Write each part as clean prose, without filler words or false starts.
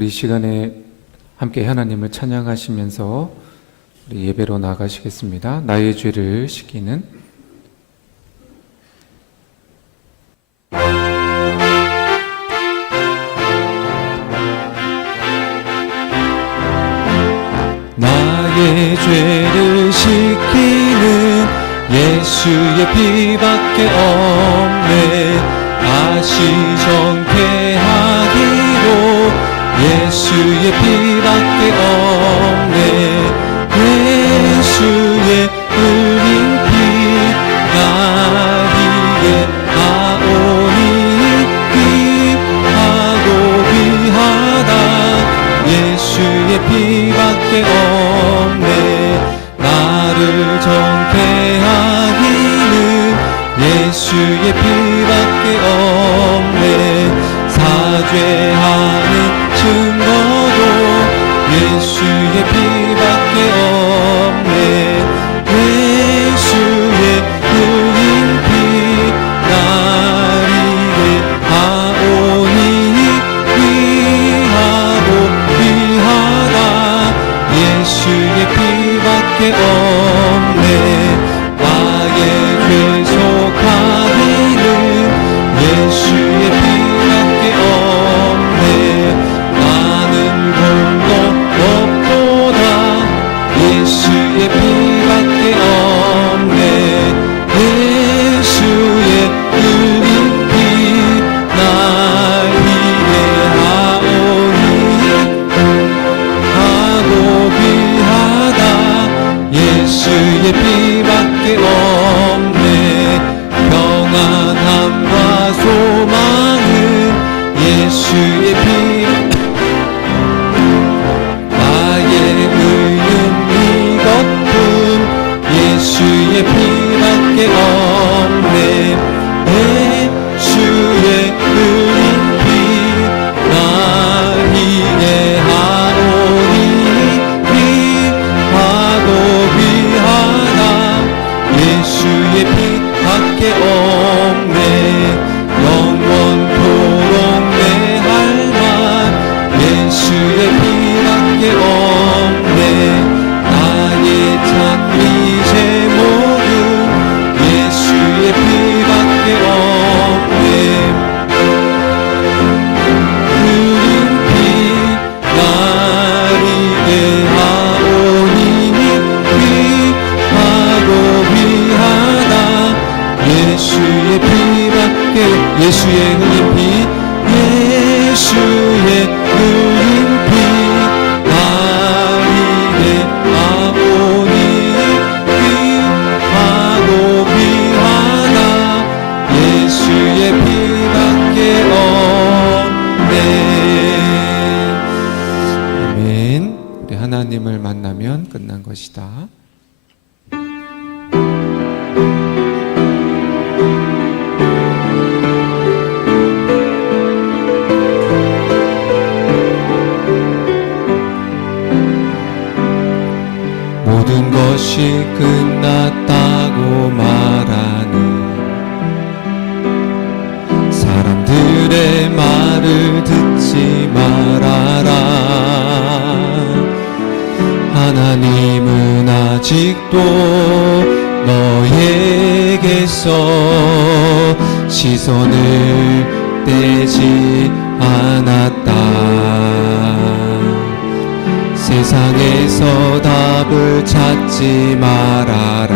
우리 이 시간에 함께 하나님을 찬양하시면서 우리 예배로 나가시겠습니다. 나의 죄를 씻기는 나의 죄를 씻기는 예수의 피밖에 없네. 다시 정케하기로 예수의 피밖에 없네. 예수의 흘린 피 나 위에 하오니 귀하고 귀하다. 예수의 피밖에 없네. 나를 정케 하기는 예수의 피밖에 없네. 사죄하는 증거도 예수의 피밖에 없네. 예수의 흘린 피 날 위해 하오니 귀하고 귀하다. 예수의 피밖에 없네. 나의 죄 속하기는 예수의 피밖에 없네. 나는 볼도 없도다. 예수의 피밖에 없네. 예수의 흘린 피 날 위해 하오니 하고 귀하다. 예수의 피밖에 없네. 평안함과 소망은 예수의 피 나의 의는 이것뿐 예수의 피밖에 없네. 예수의 흘린 피 날 위해 하오니 귀하고 귀하다. 예수의 피밖에 없네. 영원토록 내 할 말 예수의 피밖에 없네. 나의 찬미 제목은 예수의 피밖에 없네. 흘린 피 날 위해 하오니 귀하고 귀하다. 예수의 피밖에 예수의 흘린 피 예수의 흘린 피 날 위해 하오니 귀하고 귀하다. 예수의 피밖에 없네. 아멘. 우리 하나님을 만나면 끝난 것이다. 모든 것이 끝났다고 말하는 사람들의 말을 듣지 말아라. 하나님은 아직도 너에게서 시선을 떼지 않았다. 세상에서 답을 찾지 말아라.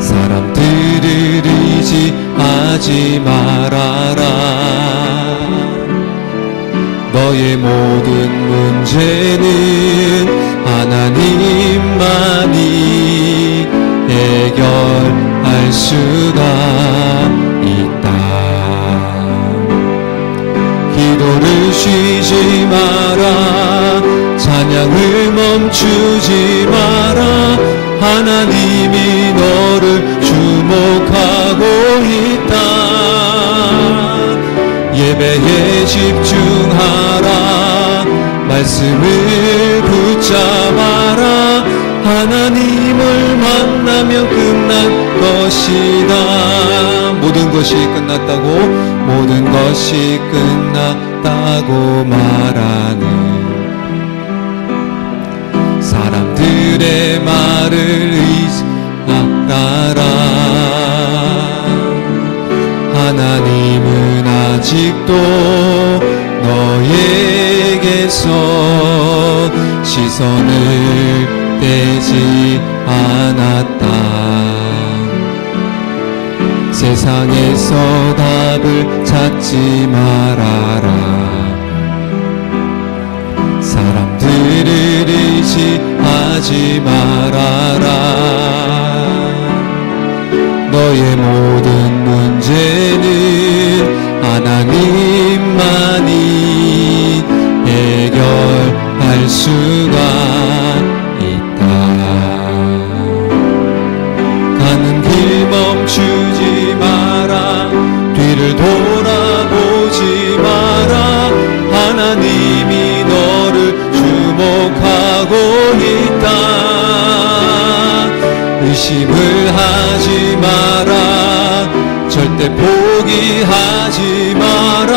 사람들을 의지하지 말아라. 너의 모든 문제는 하나님만이 해결할 수가 있다. 기도를 쉬지 마라. 찬양을 멈추지 마라. 하나님이 너를 주목하고 있다. 예배에 집중하라. 말씀을 붙잡아라. 하나님을 만나면 끝난 것이다. 모든 것이 끝났다고 모든 것이 끝났다고 말하는 사람들의 말을 의지하라. 하나님은 아직도 너에게서 시선을 떼지 않았다. 세상에서 답을 찾지 말아라. 사람들을 의지하지 말아라. 너의 모든 문제는 하나님만이 해결할 수가 있다. 가는 길 멈추지 마라. 뒤를 돌아보지 마라. 하나님이 너를 주목하고 있다. 의심을 하지 마라. 절대 포기하지 마라.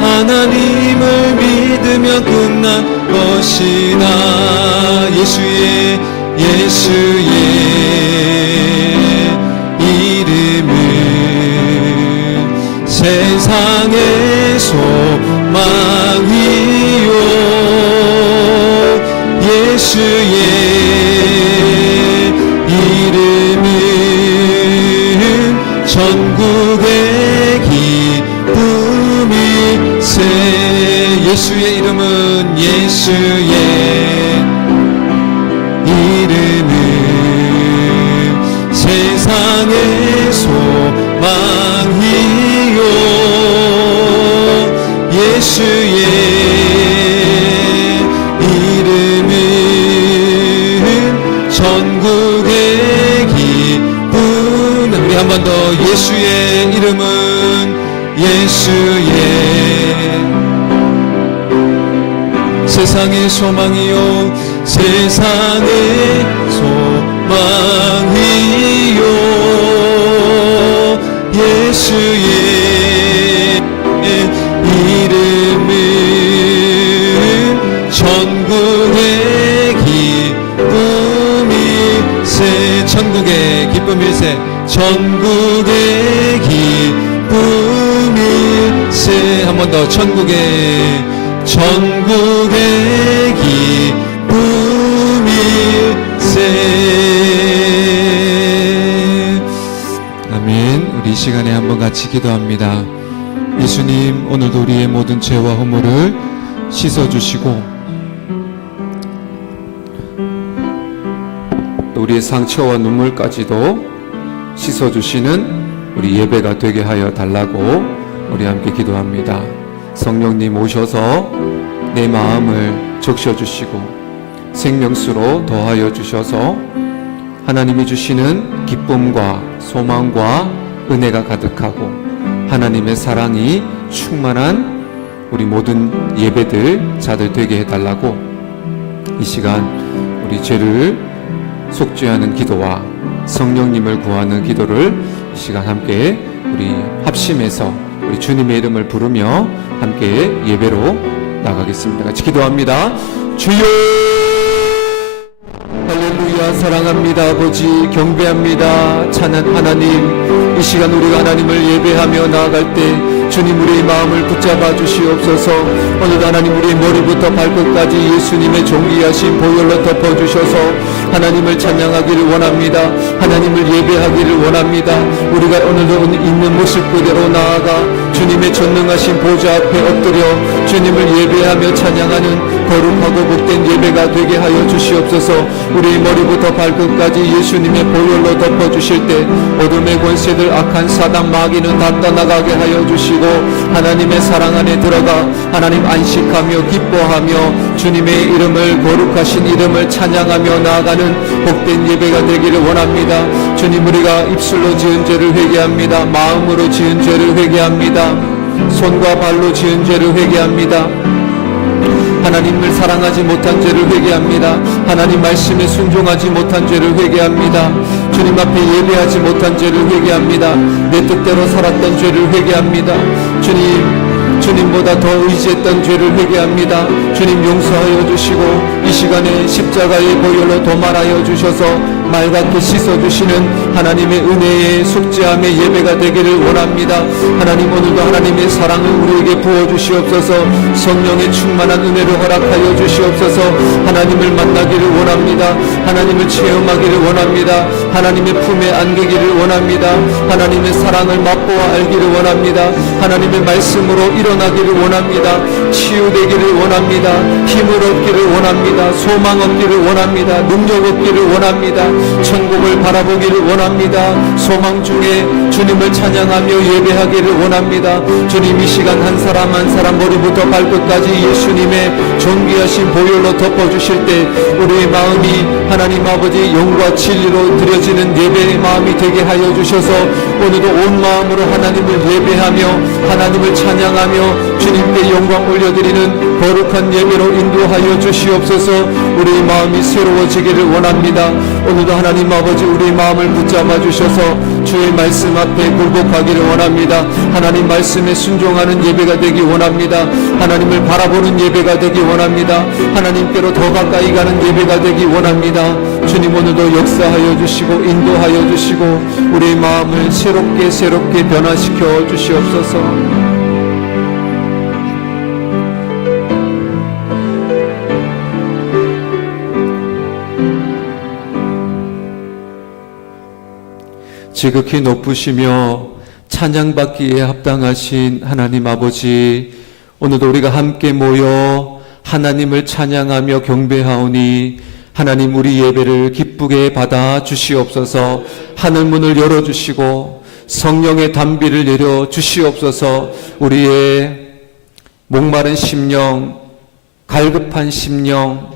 하나님을 믿으면 끝난 것이다. 예수의 이름은 세상의 소망이요. 예수의 이름은 전국의 기쁨일세. 예수의 이름은 세상의 소망이요. 예수의 이름은 전국의 기쁨. 우리 한 번 더. 예수의 이름은 세상의 소망이요. 세상의 소망이요. 예수의 이름은 전국의 기쁨일세. 천국의 기쁨일세. 전국의 기쁨일세. 한 번 더. 천국의 기쁨일세. 아멘. 우리 이 시간에 한번 같이 기도합니다. 예수님, 오늘도 우리의 모든 죄와 허물을 씻어주시고 우리의 상처와 눈물까지도 씻어주시는 우리 예배가 되게 하여 달라고 우리 함께 기도합니다. 성령님 오셔서 내 마음을 적셔주시고 생명수로 더하여 주셔서 하나님이 주시는 기쁨과 소망과 은혜가 가득하고 하나님의 사랑이 충만한 우리 모든 예배들 자들 되게 해달라고 이 시간 우리 죄를 속죄하는 기도와 성령님을 구하는 기도를 이 시간 함께 우리 합심해서 우리 주님의 이름을 부르며 함께 예배로 나가겠습니다. 같이 기도합니다. 주여, 할렐루야. 사랑합니다. 아버지, 경배합니다. 찬양 하나님, 이 시간 우리가 하나님을 예배하며 나아갈 때 주님 우리의 마음을 붙잡아 주시옵소서. 오늘도 하나님 우리의 머리부터 발끝까지 예수님의 존귀하신 보혈로 덮어주셔서 하나님을 찬양하기를 원합니다. 하나님을 예배하기를 원합니다. 우리가 오늘도 있는 모습 그대로 나아가 주님의 전능하신 보좌 앞에 엎드려 주님을 예배하며 찬양하는 거룩하고 복된 예배가 되게 하여 주시옵소서. 우리의 머리부터 발끝까지 예수님의 보혈로 덮어주실 때 어둠의 권세들 악한 사단 마귀는 다 떠나가게 하여 주시고 하나님의 사랑 안에 들어가 하나님 안식하며 기뻐하며 주님의 이름을 거룩하신 이름을 찬양하며 나아가는 복된 예배가 되기를 원합니다. 주님, 우리가 입술로 지은 죄를 회개합니다. 마음으로 지은 죄를 회개합니다. 손과 발로 지은 죄를 회개합니다. 하나님을 사랑하지 못한 죄를 회개합니다. 하나님 말씀에 순종하지 못한 죄를 회개합니다. 주님 앞에 예배하지 못한 죄를 회개합니다. 내 뜻대로 살았던 죄를 회개합니다. 주님보다 더 의지했던 죄를 회개합니다. 주님 용서하여 주시고 이 시간에 십자가의 보혈로 도말하여 주셔서 맑게 씻어주시는 하나님의 은혜의 속죄함의 예배가 되기를 원합니다. 하나님 오늘도 하나님의 사랑을 우리에게 부어주시옵소서. 성령의 충만한 은혜를 허락하여 주시옵소서. 하나님을 만나기를 원합니다. 하나님을 체험하기를 원합니다. 하나님의 품에 안기기를 원합니다. 하나님의 사랑을 맛보아 알기를 원합니다. 하나님의 말씀으로 일어나기를 원합니다. 치유되기를 원합니다. 힘을 얻기를 원합니다. 소망 얻기를 원합니다. 능력 얻기를 원합니다. 천국을 바라보기를 원합니다. 소망 중에 주님을 찬양하며 예배하기를 원합니다. 주님 이 시간 한 사람 한 사람 머리부터 발끝까지 예수님의 존귀하신 보혈로 덮어주실 때 우리의 마음이 하나님 아버지 영과 진리로 드려지는 예배의 마음이 되게 하여 주셔서 오늘도 온 마음으로 하나님을 예배하며 하나님을 찬양하며 주님께 영광 올려드리는 거룩한 예배로 인도하여 주시옵소서. 우리의 마음이 새로워지기를 원합니다. 오늘도 하나님 아버지 우리의 마음을 붙잡아 주셔서 주의 말씀 앞에 굴복하기를 원합니다. 하나님 말씀에 순종하는 예배가 되기 원합니다. 하나님을 바라보는 예배가 되기 원합니다. 하나님께로 더 가까이 가는 예배가 되기 원합니다. 주님 오늘도 역사하여 주시고 인도하여 주시고 우리의 마음을 새롭게 변화시켜 주시옵소서. 지극히 높으시며 찬양받기에 합당하신 하나님 아버지, 오늘도 우리가 함께 모여 하나님을 찬양하며 경배하오니 하나님 우리 예배를 기쁘게 받아 주시옵소서. 하늘문을 열어주시고 성령의 단비를 내려 주시옵소서. 우리의 목마른 심령, 갈급한 심령,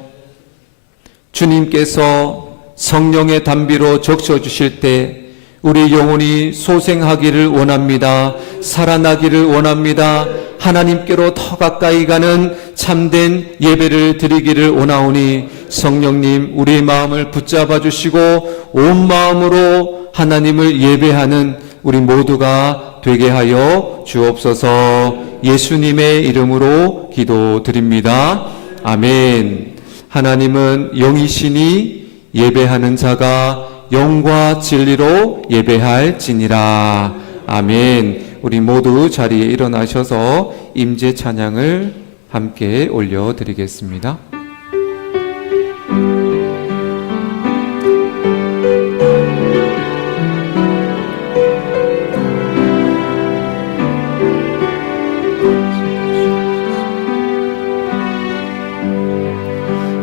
주님께서 성령의 단비로 적셔주실 때 우리 영혼이 소생하기를 원합니다. 살아나기를 원합니다. 하나님께로 더 가까이 가는 참된 예배를 드리기를 원하오니 성령님 우리의 마음을 붙잡아 주시고 온 마음으로 하나님을 예배하는 우리 모두가 되게 하여 주옵소서. 예수님의 이름으로 기도드립니다. 아멘. 하나님은 영이시니 예배하는 자가 영과 진리로 예배할지니라. 아멘. 우리 모두 자리에 일어나셔서 임재 찬양을 함께 올려드리겠습니다.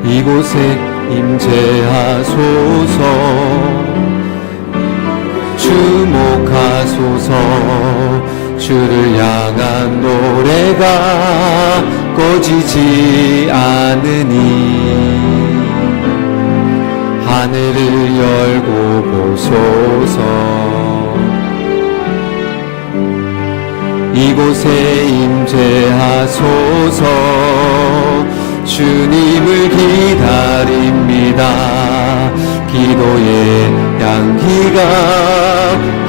이곳에 임재하소서. 주목하소서. 주를 향한 노래가 꺼지지 않으니 하늘을 열고 보소서. 이곳에 임재하소서. 주님을 기다립니다. 기도의 향기가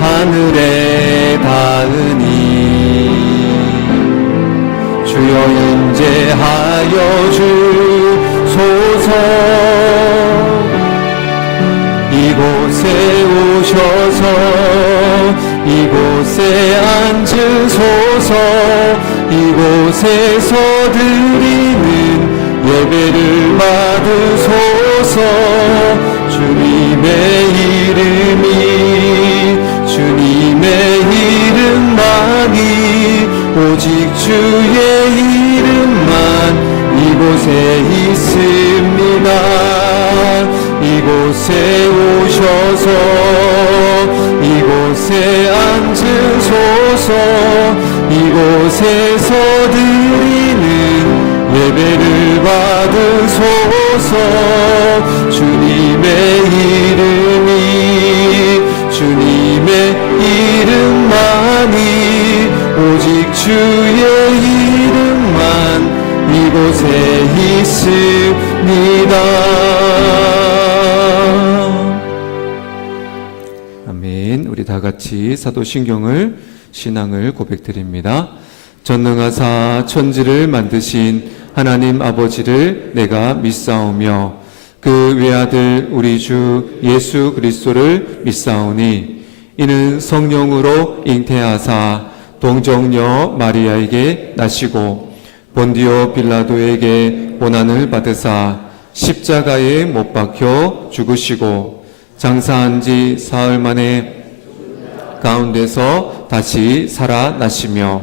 하늘에 닿으니 주여 임재하여 주소서. 이곳에 오셔서 이곳에 앉으소서. 이곳에서 드리는 예배를 받으소서. 주님의 이름만이 오직 주의 이름만 이곳에 있습니다. 이곳에 오셔서 이곳에 앉으소서. 이곳에서 드리는 예배를 받으소서. 주님의 이름만이 오직 주의 이름만 이곳에 아멘. 우리 다 같이 사도신경을 신앙을 고백드립니다. 전능하사 천지를 만드신 하나님 아버지를 내가 믿사오며 그 외아들 우리 주 예수 그리스도를 믿사오니 이는 성령으로 잉태하사 동정녀 마리아에게 나시고 본디오 빌라도에게 고난을 받으사 십자가에 못 박혀 죽으시고 장사한 지 사흘 만에 가운데서 다시 살아나시며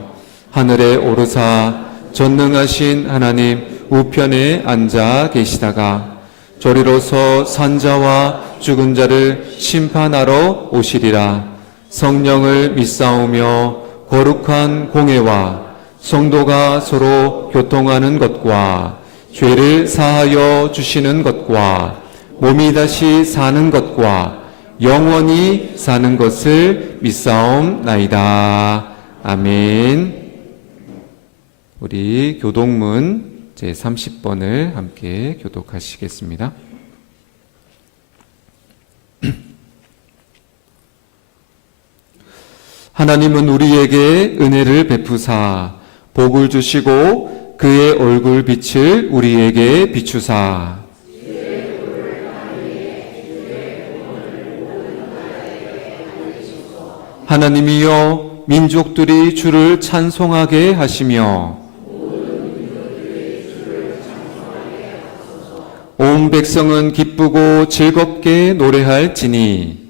하늘에 오르사 전능하신 하나님 우편에 앉아 계시다가 저리로서 산자와 죽은 자를 심판하러 오시리라. 성령을 믿사오며 거룩한 공회와 성도가 서로 교통하는 것과 죄를 사하여 주시는 것과 몸이 다시 사는 것과 영원히 사는 것을 믿사옵나이다. 아멘. 우리 교독문 제30번을 함께 교독하시겠습니다. 하나님은 우리에게 은혜를 베푸사 복을 주시고 그의 얼굴 빛을 우리에게 비추사 하나님이여 민족들이 주를 찬송하게 하시며 온 백성은 기쁘고 즐겁게 노래할지니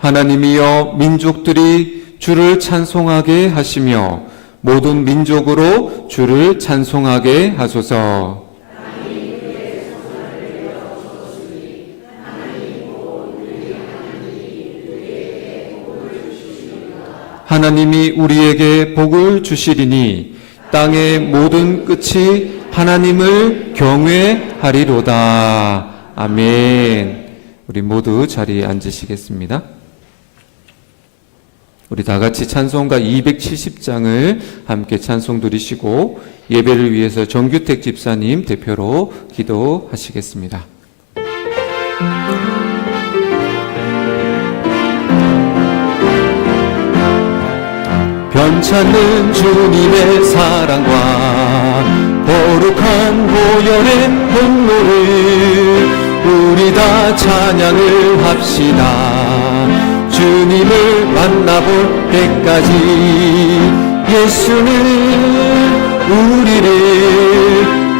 하나님이여 민족들이 주를 찬송하게 하시며 모든 민족으로 주를 찬송하게 하소서. 하나님이 우리에게 복을 주시리니 땅의 모든 끝이 하나님을 경외하리로다. 아멘. 우리 모두 자리에 앉으시겠습니다. 우리 다 같이 찬송가 270장을 함께 찬송 드리시고 예배를 위해서 정규택 집사님 대표로 기도하시겠습니다. 변찮는 주님의 사랑과 거룩한 보혈의 분노를 우리 다 찬양을 합시다. 주님을 만나볼 때까지 예수는 우리를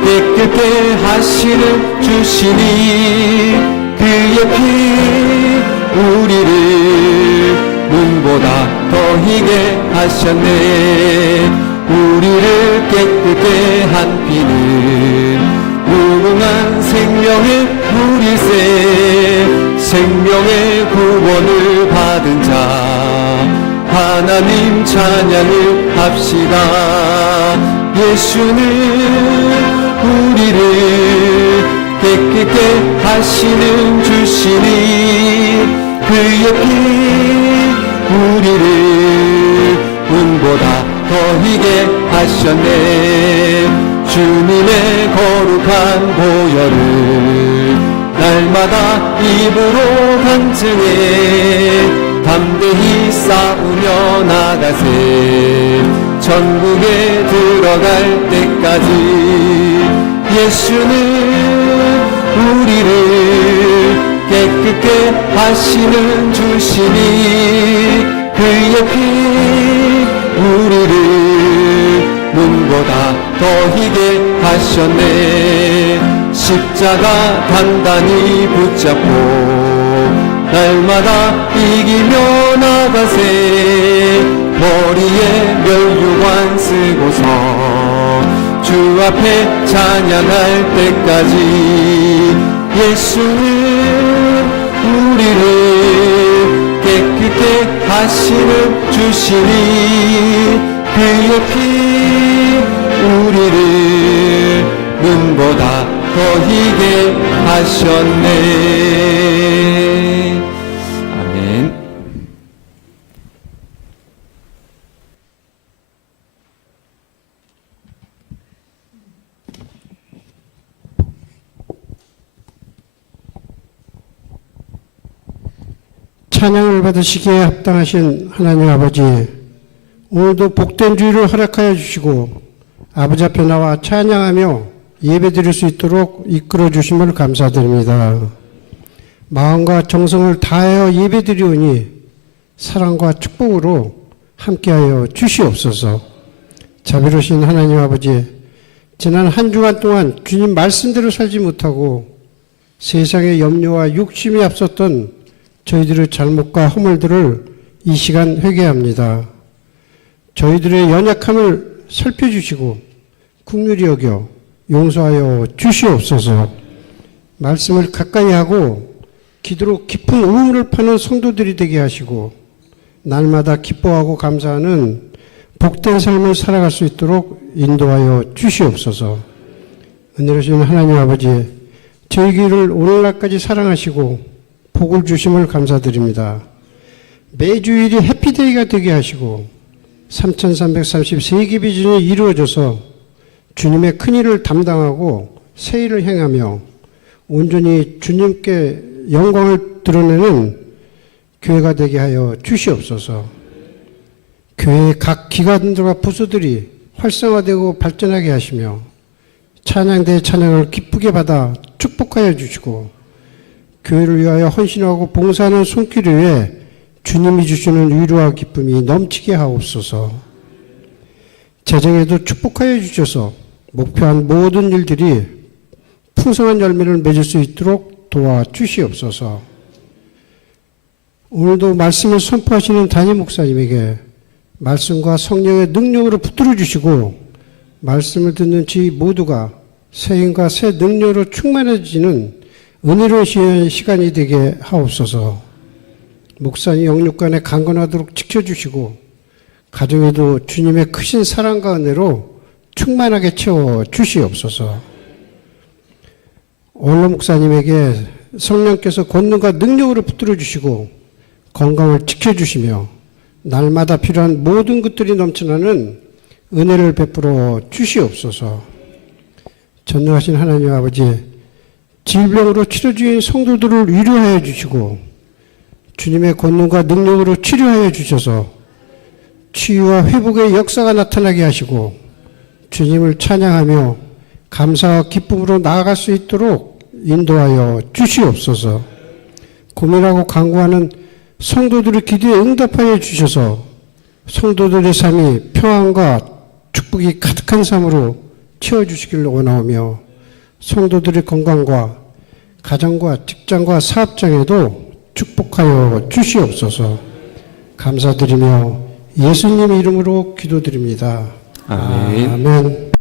깨끗게 하시는 주시니 그의 피 우리를 눈보다 더 희게 하셨네. 우리를 깨끗게 한 피는 무궁한 생명의 물일세. 생명의 구원을 받은 자 하나님 찬양을 합시다. 예수는 우리를 깨끗게 하시는 주시니 그의 피 우리를 은보다 더 희게 하셨네. 주님의 거룩한 보혈을 날마다 입으로 간증해 담대히 싸우며 나가세. 천국에 들어갈 때까지 예수는 우리를 깨끗게 하시는 주시니 그의 피 우리를 눈보다 더 희게 하셨네. 십자가 단단히 붙잡고 날마다 이기며 나가세. 머리에 멸류관 쓰고서 주 앞에 찬양할 때까지 예수는 우리를 깨끗게 하시는 주시니 그의 피 우리를 눈보다 더 희게 하셨네. 아멘. 찬양을 받으시기에 합당하신 하나님 아버지, 오늘도 복된 주일을 허락하여 주시고 아버지 앞에 나와 찬양하며 예배드릴 수 있도록 이끌어 주심을 감사드립니다. 마음과 정성을 다하여 예배드리오니 사랑과 축복으로 함께하여 주시옵소서. 자비로우신 하나님 아버지, 지난 한 주간 동안 주님 말씀대로 살지 못하고 세상의 염려와 욕심이 앞섰던 저희들의 잘못과 허물들을 이 시간 회개합니다. 저희들의 연약함을 살펴주시고 긍휼히 여겨 용서하여 주시옵소서. 말씀을 가까이 하고 기도로 깊은 우물을 파는 성도들이 되게 하시고 날마다 기뻐하고 감사하는 복된 삶을 살아갈 수 있도록 인도하여 주시옵소서. 은혜로우신 하나님 아버지, 저희를 오늘날까지 사랑하시고 복을 주심을 감사드립니다. 매주일이 해피데이가 되게 하시고 3333개 비전이 이루어져서 주님의 큰일을 담당하고 새일을 행하며 온전히 주님께 영광을 드러내는 교회가 되게 하여 주시옵소서. 교회의 각 기관들과 부서들이 활성화되고 발전하게 하시며 찬양대의 찬양을 기쁘게 받아 축복하여 주시고 교회를 위하여 헌신하고 봉사하는 손길 위에 주님이 주시는 위로와 기쁨이 넘치게 하옵소서. 재정에도 축복하여 주셔서 목표한 모든 일들이 풍성한 열매를 맺을 수 있도록 도와주시옵소서. 오늘도 말씀을 선포하시는 담임 목사님에게 말씀과 성령의 능력으로 붙들어 주시고 말씀을 듣는 저희 모두가 새 힘과 새 능력으로 충만해지는 은혜로운 시간이 되게 하옵소서. 목사님 영육간에 강건하도록 지켜주시고 가정에도 주님의 크신 사랑과 은혜로 충만하게 채워 주시옵소서. 원로 목사님에게 성령께서 권능과 능력으로 붙들어 주시고 건강을 지켜주시며 날마다 필요한 모든 것들이 넘쳐나는 은혜를 베풀어 주시옵소서. 전능하신 하나님 아버지, 질병으로 치료 중인 성도들을 위로하여 주시고 주님의 권능과 능력으로 치료하여 주셔서 치유와 회복의 역사가 나타나게 하시고 주님을 찬양하며 감사와 기쁨으로 나아갈 수 있도록 인도하여 주시옵소서. 고민하고 간구하는 성도들의 기도에 응답하여 주셔서 성도들의 삶이 평안과 축복이 가득한 삶으로 채워주시기를 원하오며 성도들의 건강과 가정과 직장과 사업장에도 축복하여 주시옵소서. 감사드리며 예수님의 이름으로 기도드립니다. 아멘. 아멘.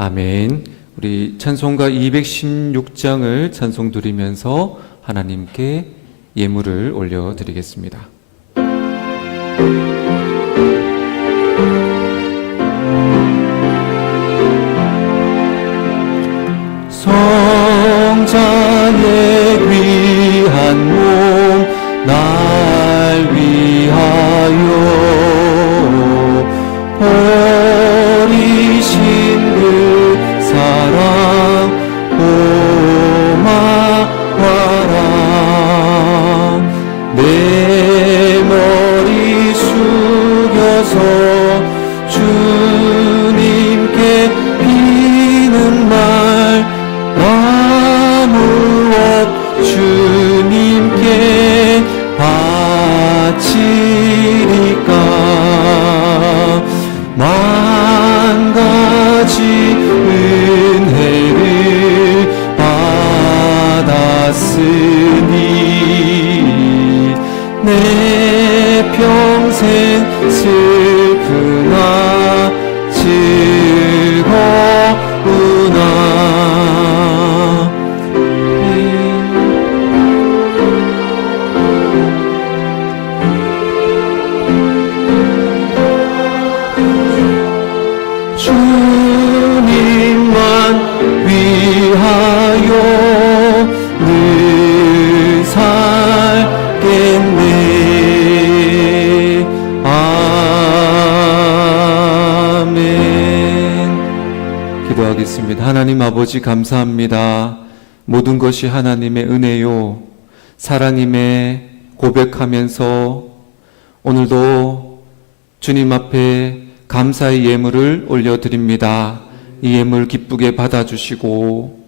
아멘. 우리 찬송가 216장을 찬송 드리면서 하나님께 예물을 올려드리겠습니다. 성자의 귀한 몸 날 위하여 버리신 그 사랑 고마워라. 내 머리 숙여서 주님께 비는 말 아무엇 주님께 아버지 감사합니다. 모든 것이 하나님의 은혜요 사랑임에 고백하면서 오늘도 주님 앞에 감사의 예물을 올려드립니다. 이 예물 기쁘게 받아주시고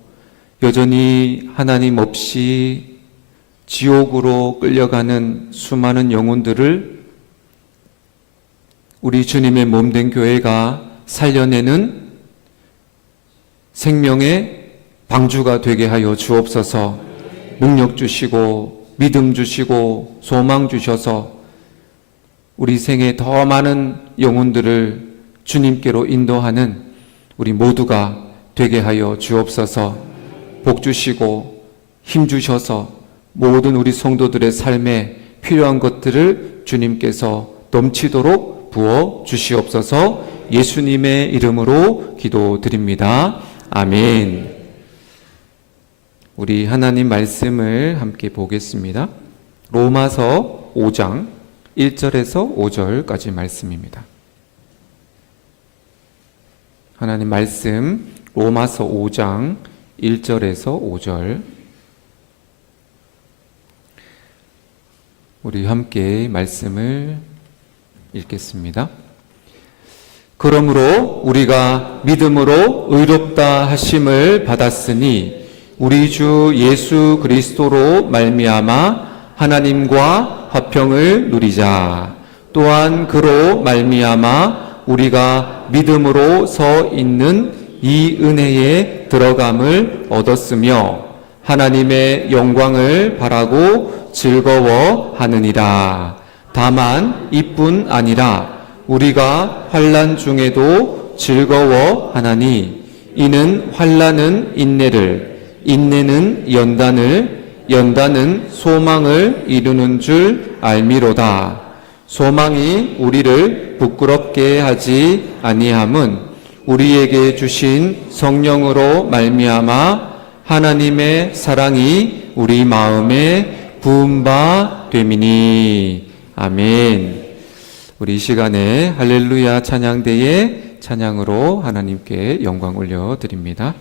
여전히 하나님 없이 지옥으로 끌려가는 수많은 영혼들을 우리 주님의 몸된 교회가 살려내는 생명의 방주가 되게 하여 주옵소서. 능력 주시고 믿음 주시고 소망 주셔서 우리 생에 더 많은 영혼들을 주님께로 인도하는 우리 모두가 되게 하여 주옵소서. 복 주시고 힘 주셔서 모든 우리 성도들의 삶에 필요한 것들을 주님께서 넘치도록 부어 주시옵소서. 예수님의 이름으로 기도드립니다. 아멘. 우리 하나님 말씀을 함께 보겠습니다. 로마서 5장 1절에서 5절까지 말씀입니다. 하나님 말씀 로마서 5장 1절에서 5절 우리 함께 말씀을 읽겠습니다. 그러므로 우리가 믿음으로 의롭다 하심을 받았으니 우리 주 예수 그리스도로 말미암아 하나님과 화평을 누리자. 또한 그로 말미암아 우리가 믿음으로 서 있는 이 은혜에 들어감을 얻었으며 하나님의 영광을 바라고 즐거워하느니라. 다만 이뿐 아니라 우리가 환난 중에도 즐거워하나니 이는 환난은 인내를, 인내는 연단을, 연단은 소망을 이루는 줄 알미로다. 소망이 우리를 부끄럽게 하지 아니함은 우리에게 주신 성령으로 말미암아 하나님의 사랑이 우리 마음에 부은 바 됨이니. 아멘. 우리 이 시간에 할렐루야 찬양대의 찬양으로 하나님께 영광 올려드립니다.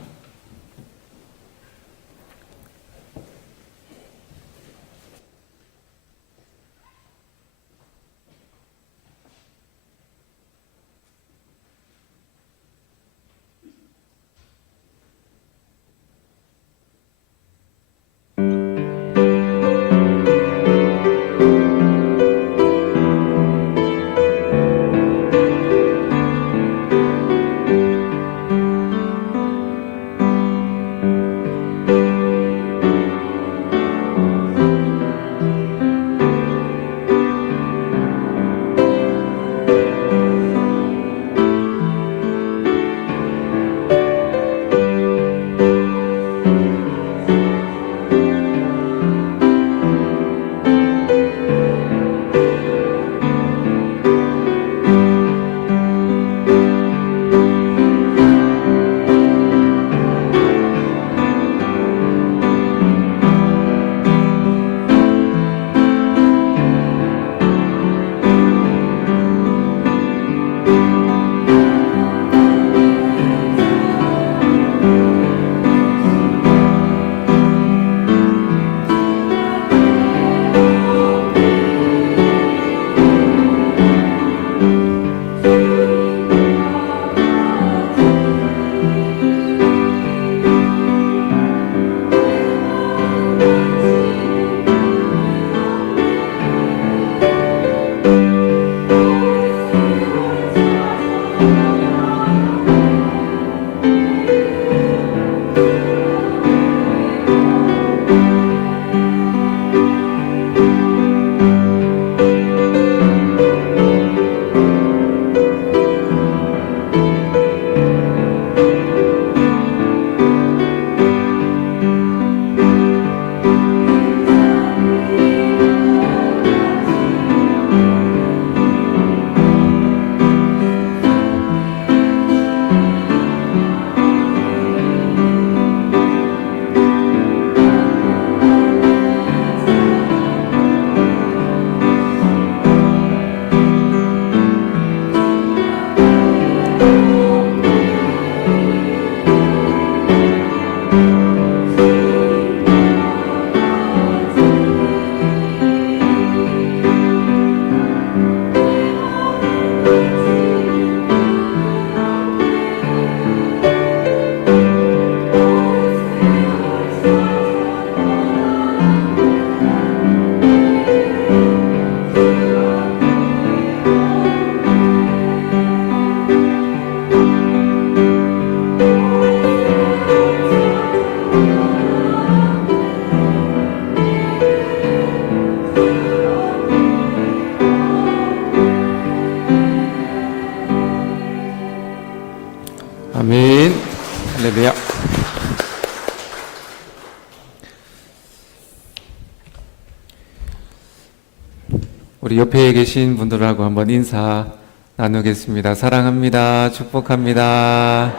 우리 옆에 계신 분들하고 한번 인사 나누겠습니다. 사랑합니다. 축복합니다.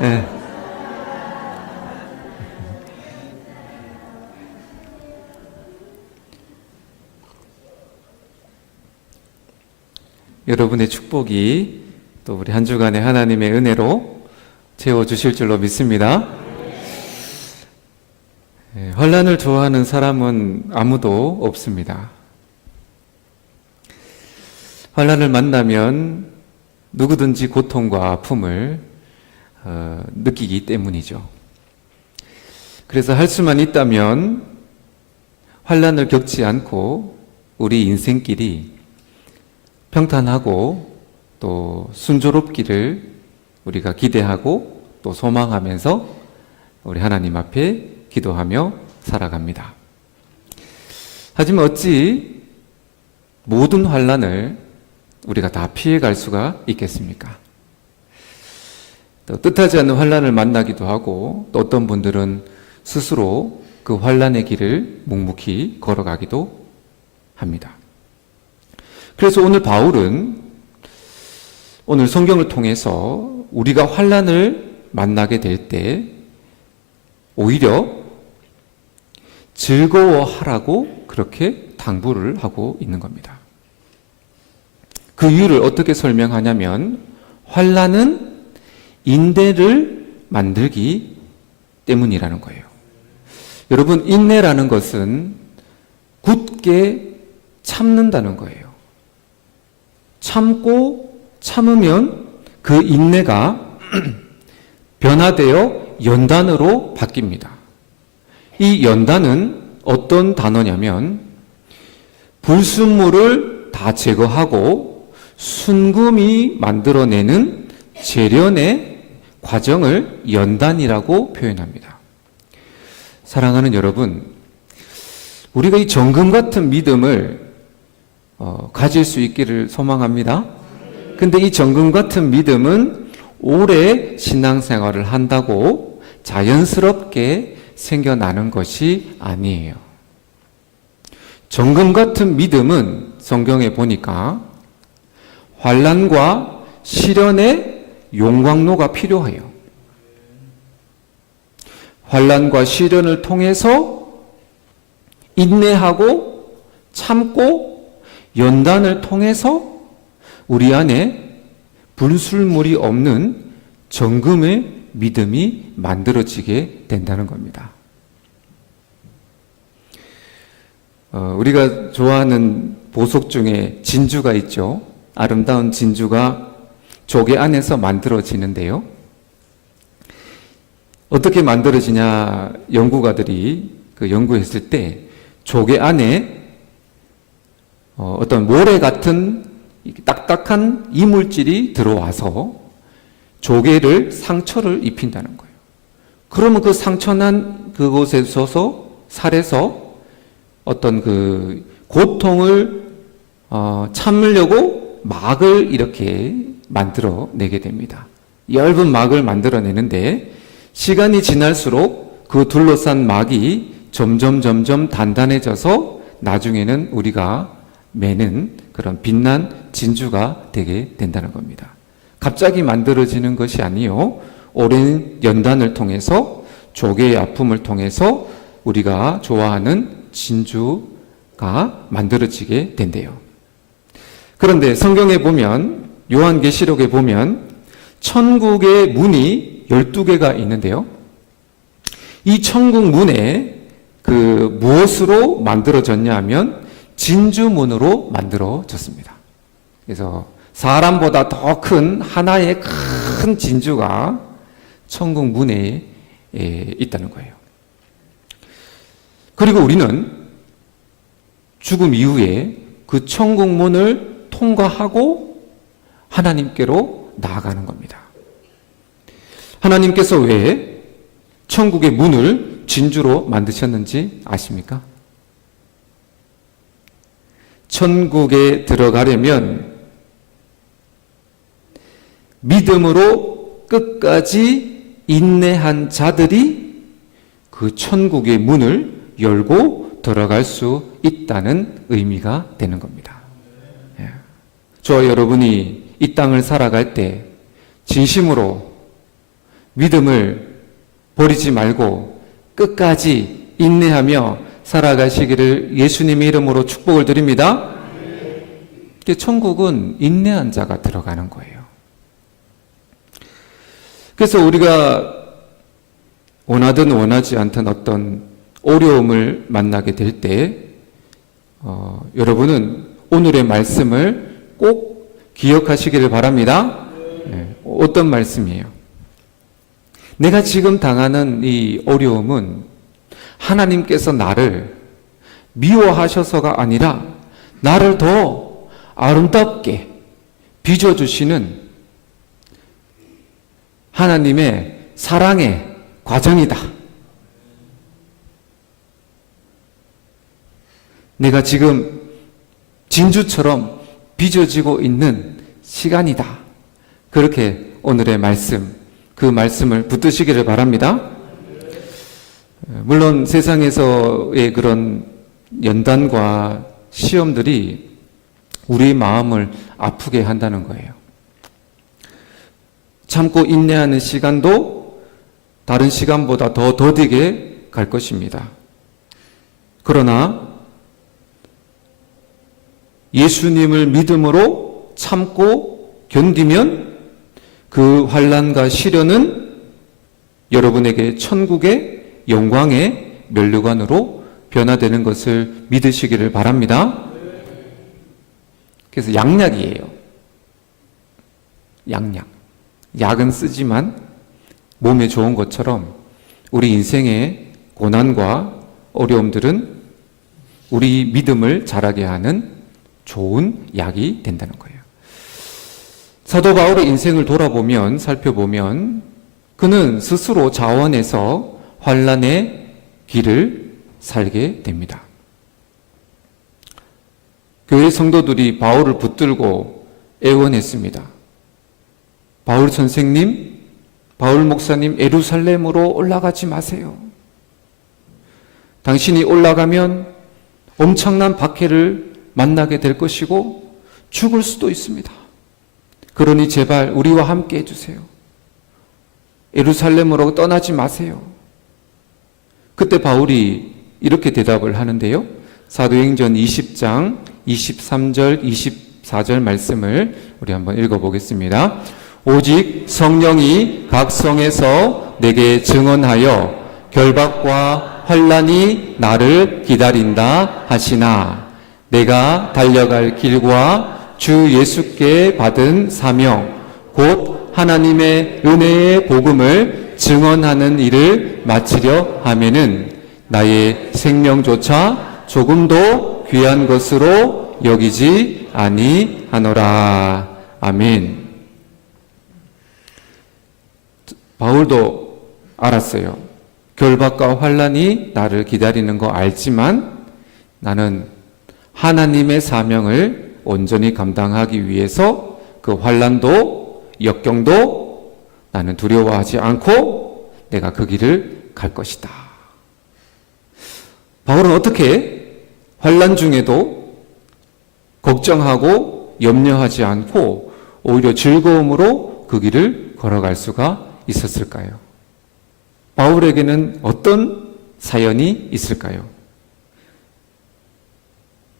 네. 여러분의 축복이 또 우리 한 주간의 하나님의 은혜로 채워주실 줄로 믿습니다. 환난을 좋아하는 사람은 아무도 없습니다. 환난을 만나면 누구든지 고통과 아픔을 느끼기 때문이죠. 그래서 할 수만 있다면 환난을 겪지 않고 우리 인생길이 평탄하고 또 순조롭기를 우리가 기대하고 또 소망하면서 우리 하나님 앞에 기도하며 살아갑니다. 하지만 어찌 모든 환난을 우리가 다 피해갈 수가 있겠습니까? 또 뜻하지 않는 환난을 만나기도 하고 또 어떤 분들은 스스로 그 환난의 길을 묵묵히 걸어가기도 합니다. 그래서 오늘 바울은 오늘 성경을 통해서 우리가 환난을 만나게 될 때 오히려 즐거워하라고 그렇게 당부를 하고 있는 겁니다. 그 이유를 어떻게 설명하냐면 환난은 인내를 만들기 때문이라는 거예요. 여러분, 인내라는 것은 굳게 참는다는 거예요. 참고 참으면 그 인내가 변화되어 연단으로 바뀝니다. 이 연단은 어떤 단어냐면 불순물을 다 제거하고 순금이 만들어내는 재련의 과정을 연단이라고 표현합니다. 사랑하는 여러분, 우리가 이 정금 같은 믿음을 가질 수 있기를 소망합니다. 근데 이 정금 같은 믿음은 오래 신앙생활을 한다고 자연스럽게 생겨나는 것이 아니에요. 정금 같은 믿음은 성경에 보니까 환난과 시련의 용광로가 필요해요. 환난과 시련을 통해서 인내하고 참고 연단을 통해서 우리 안에 불순물이 없는 정금의 믿음이 만들어지게 된다는 겁니다. 우리가 좋아하는 보석 중에 진주가 있죠. 아름다운 진주가 조개 안에서 만들어지는데요. 어떻게 만들어지냐, 연구가들이 연구했을 때 조개 안에 어떤 모래 같은 딱딱한 이물질이 들어와서 조개를 상처를 입힌다는 거예요. 그러면 그 상처난 그곳에 서서 살에서 어떤 그 고통을 참으려고 막을 이렇게 만들어내게 됩니다. 얇은 막을 만들어내는데 시간이 지날수록 그 둘러싼 막이 점점 단단해져서 나중에는 우리가 매는 그런 빛난 진주가 되게 된다는 겁니다. 갑자기 만들어지는 것이 아니요, 오랜 연단을 통해서 조개의 아픔을 통해서 우리가 좋아하는 진주가 만들어지게 된대요. 그런데 성경에 보면, 요한계시록에 보면 천국의 문이 12개가 있는데요. 이 천국 문에 무엇으로 만들어졌냐 하면 진주문으로 만들어졌습니다. 그래서 사람보다 더 큰 하나의 큰 진주가 천국 문에 있다는 거예요. 그리고 우리는 죽음 이후에 그 천국 문을 통과하고 하나님께로 나아가는 겁니다. 하나님께서 왜 천국의 문을 진주로 만드셨는지 아십니까? 천국에 들어가려면 믿음으로 끝까지 인내한 자들이 그 천국의 문을 열고 들어갈 수 있다는 의미가 되는 겁니다. 저와 여러분이 이 땅을 살아갈 때 진심으로 믿음을 버리지 말고 끝까지 인내하며 살아가시기를 예수님의 이름으로 축복을 드립니다. 천국은 인내한 자가 들어가는 거예요. 그래서 우리가 원하든 원하지 않든 어떤 어려움을 만나게 될 때 여러분은 오늘의 말씀을 꼭 기억하시기를 바랍니다. 어떤 말씀이에요? 내가 지금 당하는 이 어려움은 하나님께서 나를 미워하셔서가 아니라 나를 더 아름답게 빚어주시는 하나님의 사랑의 과정이다. 내가 지금 진주처럼 빚어지고 있는 시간이다. 그렇게 오늘의 말씀, 그 말씀을 붙드시기를 바랍니다. 물론 세상에서의 그런 연단과 시험들이 우리 마음을 아프게 한다는 거예요. 참고 인내하는 시간도 다른 시간보다 더 더디게 갈 것입니다. 그러나 예수님을 믿음으로 참고 견디면 그 환난과 시련은 여러분에게 천국의 영광의 면류관으로 변화되는 것을 믿으시기를 바랍니다. 그래서 양약이에요. 양약. 약은 쓰지만 몸에 좋은 것처럼 우리 인생의 고난과 어려움들은 우리 믿음을 자라게 하는 좋은 약이 된다는 거예요. 사도 바울의 인생을 돌아보면, 살펴보면 그는 스스로 자원해서 환난의 길을 살게 됩니다. 교회 성도들이 바울을 붙들고 애원했습니다. 바울 선생님, 바울 목사님, 예루살렘으로 올라가지 마세요. 당신이 올라가면 엄청난 박해를 만나게 될 것이고 죽을 수도 있습니다. 그러니 제발 우리와 함께 해주세요. 예루살렘으로 떠나지 마세요. 그때 바울이 이렇게 대답을 하는데요. 사도행전 20장 23절 24절 말씀을 우리 한번 읽어보겠습니다. 오직 성령이 각 성에서 내게 증언하여 결박과 환난이 나를 기다린다 하시나 내가 달려갈 길과 주 예수께 받은 사명 곧 하나님의 은혜의 복음을 증언하는 일을 마치려 하면은 나의 생명조차 조금도 귀한 것으로 여기지 아니하노라. 아멘. 바울도 알았어요. 결박과 환난이 나를 기다리는 거 알지만 나는 하나님의 사명을 온전히 감당하기 위해서 그 환난도 역경도 나는 두려워하지 않고 내가 그 길을 갈 것이다. 바울은 어떻게 환난 중에도 걱정하고 염려하지 않고 오히려 즐거움으로 그 길을 걸어갈 수가 있었을까요? 바울에게는 어떤 사연이 있을까요?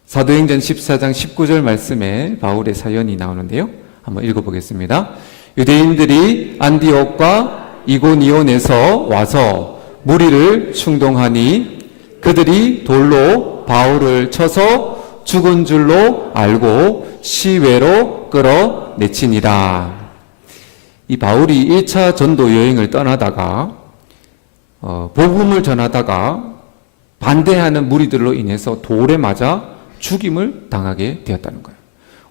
사도행전 14장 19절 말씀에 바울의 사연이 나오는데요. 한번 읽어보겠습니다. 유대인들이 안디옥과 이고니온에서 와서 무리를 충동하니 그들이 돌로 바울을 쳐서 죽은 줄로 알고 시외로 끌어내치니라. 이 바울이 1차 전도 여행을 떠나다가 복음을 전하다가 반대하는 무리들로 인해서 돌에 맞아 죽임을 당하게 되었다는 거예요.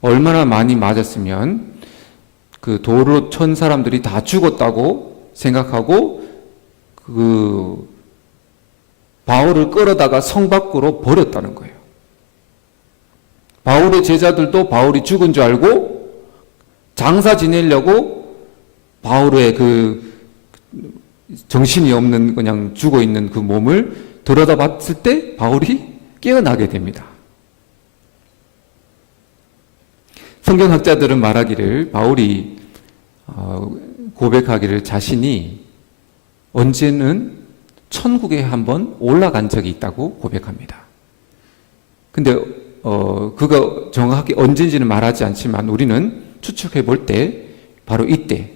얼마나 많이 맞았으면 그 돌로 천 사람들이 다 죽었다고 생각하고 그 바울을 끌어다가 성 밖으로 버렸다는 거예요. 바울의 제자들도 바울이 죽은 줄 알고 장사 지내려고 바울의 그 정신이 없는 그냥 죽어 있는 그 몸을 들여다봤을 때 바울이 깨어나게 됩니다. 성경학자들은 말하기를 바울이 고백하기를 자신이 언제는 천국에 한번 올라간 적이 있다고 고백합니다. 근데 그거 정확하게 언제인지는 말하지 않지만 우리는 추측해 볼 때 바로 이때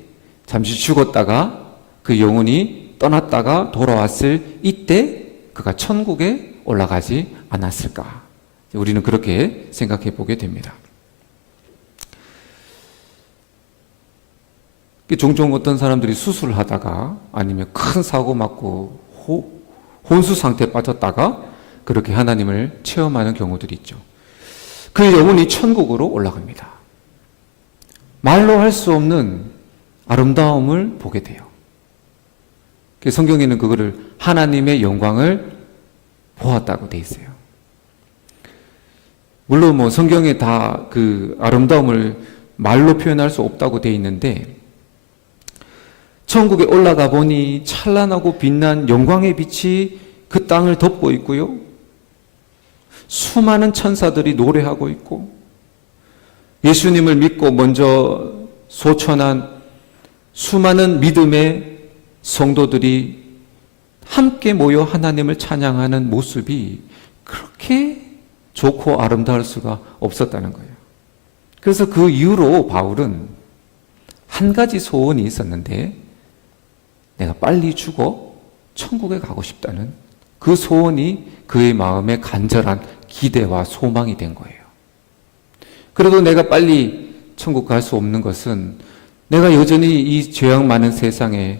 잠시 죽었다가 그 영혼이 떠났다가 돌아왔을 이때 그가 천국에 올라가지 않았을까? 우리는 그렇게 생각해 보게 됩니다. 종종 어떤 사람들이 수술을 하다가 아니면 큰 사고 맞고 혼수 상태에 빠졌다가 그렇게 하나님을 체험하는 경우들이 있죠. 그 영혼이 천국으로 올라갑니다. 말로 할 수 없는 아름다움을 보게 돼요. 성경에는 그거를 하나님의 영광을 보았다고 돼 있어요. 물론 뭐 성경에 다 그 아름다움을 말로 표현할 수 없다고 돼 있는데 천국에 올라가 보니 찬란하고 빛난 영광의 빛이 그 땅을 덮고 있고요. 수많은 천사들이 노래하고 있고 예수님을 믿고 먼저 소천한 수많은 믿음의 성도들이 함께 모여 하나님을 찬양하는 모습이 그렇게 좋고 아름다울 수가 없었다는 거예요. 그래서 그 이후로 바울은 한 가지 소원이 있었는데 내가 빨리 죽어 천국에 가고 싶다는 그 소원이 그의 마음에 간절한 기대와 소망이 된 거예요. 그래도 내가 빨리 천국 갈 수 없는 것은 내가 여전히 이 죄악 많은 세상에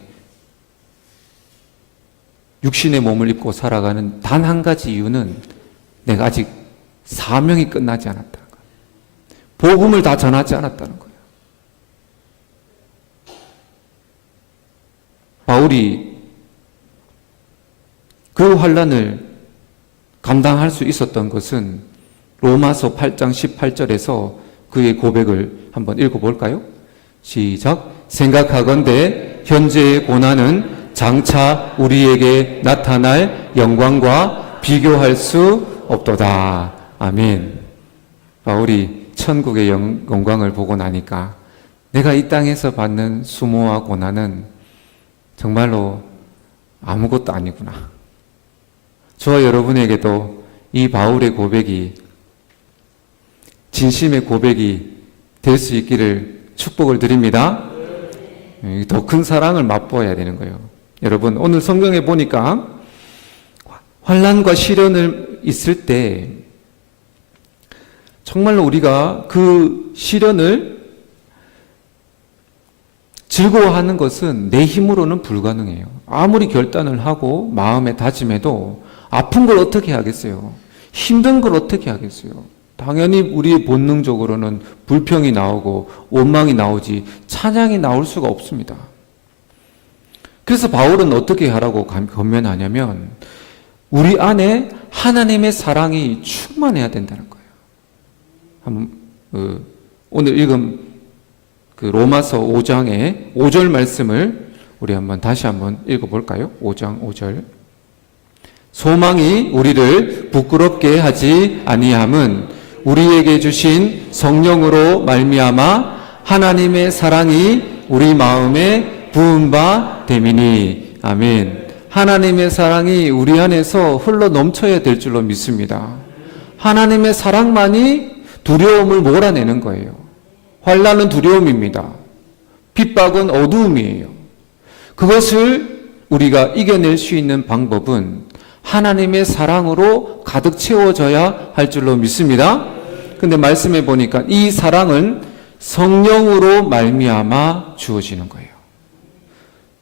육신의 몸을 입고 살아가는 단 한 가지 이유는 내가 아직 사명이 끝나지 않았다는 거예요. 복음을 다 전하지 않았다는 거예요. 바울이 그 환난을 감당할 수 있었던 것은 로마서 8장 18절에서 그의 고백을 한번 읽어볼까요? 시작. 생각하건대 현재의 고난은 장차 우리에게 나타날 영광과 비교할 수 없도다. 아멘. 바울이 천국의 영광을 보고 나니까 내가 이 땅에서 받는 수모와 고난은 정말로 아무것도 아니구나. 저와 여러분에게도 이 바울의 고백이 진심의 고백이 될 수 있기를 축복을 드립니다. 더 큰 사랑을 맛보아야 되는 거예요. 여러분, 오늘 성경에 보니까 환난과 시련을 있을 때 정말로 우리가 그 시련을 즐거워하는 것은 내 힘으로는 불가능해요. 아무리 결단을 하고 마음에 다짐해도 아픈 걸 어떻게 하겠어요? 힘든 걸 어떻게 하겠어요? 당연히 우리 본능적으로는 불평이 나오고 원망이 나오지 찬양이 나올 수가 없습니다. 그래서 바울은 어떻게 하라고 권면하냐면 우리 안에 하나님의 사랑이 충만해야 된다는 거예요. 한번 오늘 읽은 그 로마서 5장의 5절 말씀을 우리 다시 한번 읽어볼까요? 5장 5절. 소망이 우리를 부끄럽게 하지 아니함은 우리에게 주신 성령으로 말미암아 하나님의 사랑이 우리 마음에 부은 바 됨이니. 아멘. 하나님의 사랑이 우리 안에서 흘러 넘쳐야 될 줄로 믿습니다. 하나님의 사랑만이 두려움을 몰아내는 거예요. 환난은 두려움입니다. 핍박은 어두움이에요. 그것을 우리가 이겨낼 수 있는 방법은 하나님의 사랑으로 가득 채워져야 할 줄로 믿습니다. 근데 말씀해 보니까 이 사랑은 성령으로 말미암아 주어지는 거예요.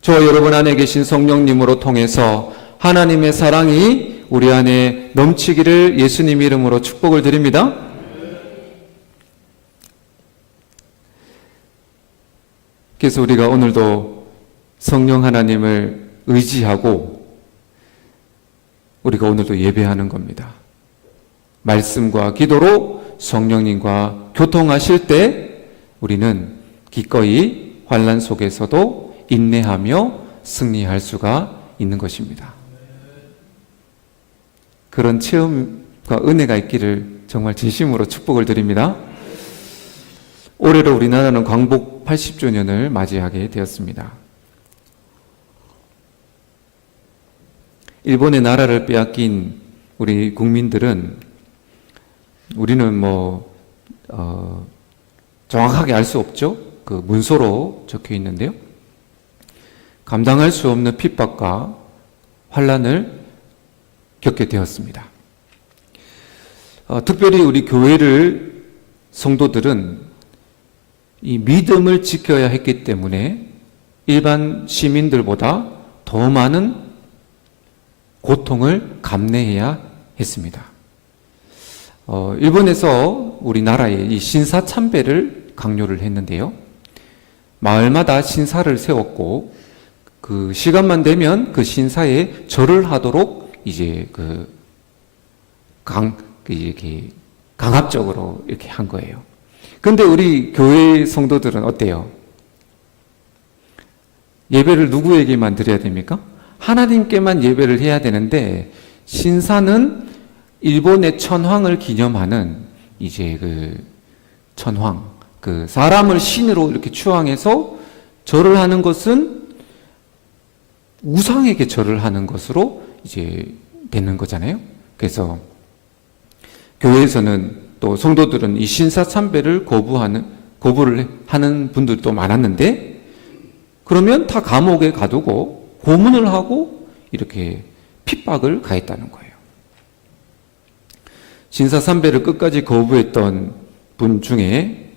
저와 여러분 안에 계신 성령님으로 통해서 하나님의 사랑이 우리 안에 넘치기를 예수님 이름으로 축복을 드립니다. 그래서 우리가 오늘도 성령 하나님을 의지하고 우리가 오늘도 예배하는 겁니다. 말씀과 기도로 성령님과 교통하실 때 우리는 기꺼이 환난 속에서도 인내하며 승리할 수가 있는 것입니다. 그런 체험과 은혜가 있기를 정말 진심으로 축복을 드립니다. 올해로 우리나라는 광복 80주년을 맞이하게 되었습니다. 일본의 나라를 빼앗긴 우리 국민들은 우리는 정확하게 알 수 없죠. 그 문서로 적혀 있는데요. 감당할 수 없는 핍박과 환란을 겪게 되었습니다. 특별히 우리 교회를 성도들은 이 믿음을 지켜야 했기 때문에 일반 시민들보다 더 많은 고통을 감내해야 했습니다. 일본에서 우리나라에 이 신사 참배를 강요를 했는데요. 마을마다 신사를 세웠고 그 시간만 되면 그 신사에 절을 하도록 이제 이렇게 강압적으로 이렇게 한 거예요. 근데 우리 교회 성도들은 어때요? 예배를 누구에게만 드려야 됩니까? 하나님께만 예배를 해야 되는데 신사는 일본의 천황을 기념하는 이제 그 천황, 그 사람을 신으로 이렇게 추앙해서 절을 하는 것은 우상에게 절을 하는 것으로 이제 되는 거잖아요. 그래서 교회에서는 또 성도들은 이 신사 참배를 거부를 하는 분들도 많았는데 그러면 다 감옥에 가두고 고문을 하고 이렇게 핍박을 가했다는 거예요. 신사 참배를 끝까지 거부했던 분 중에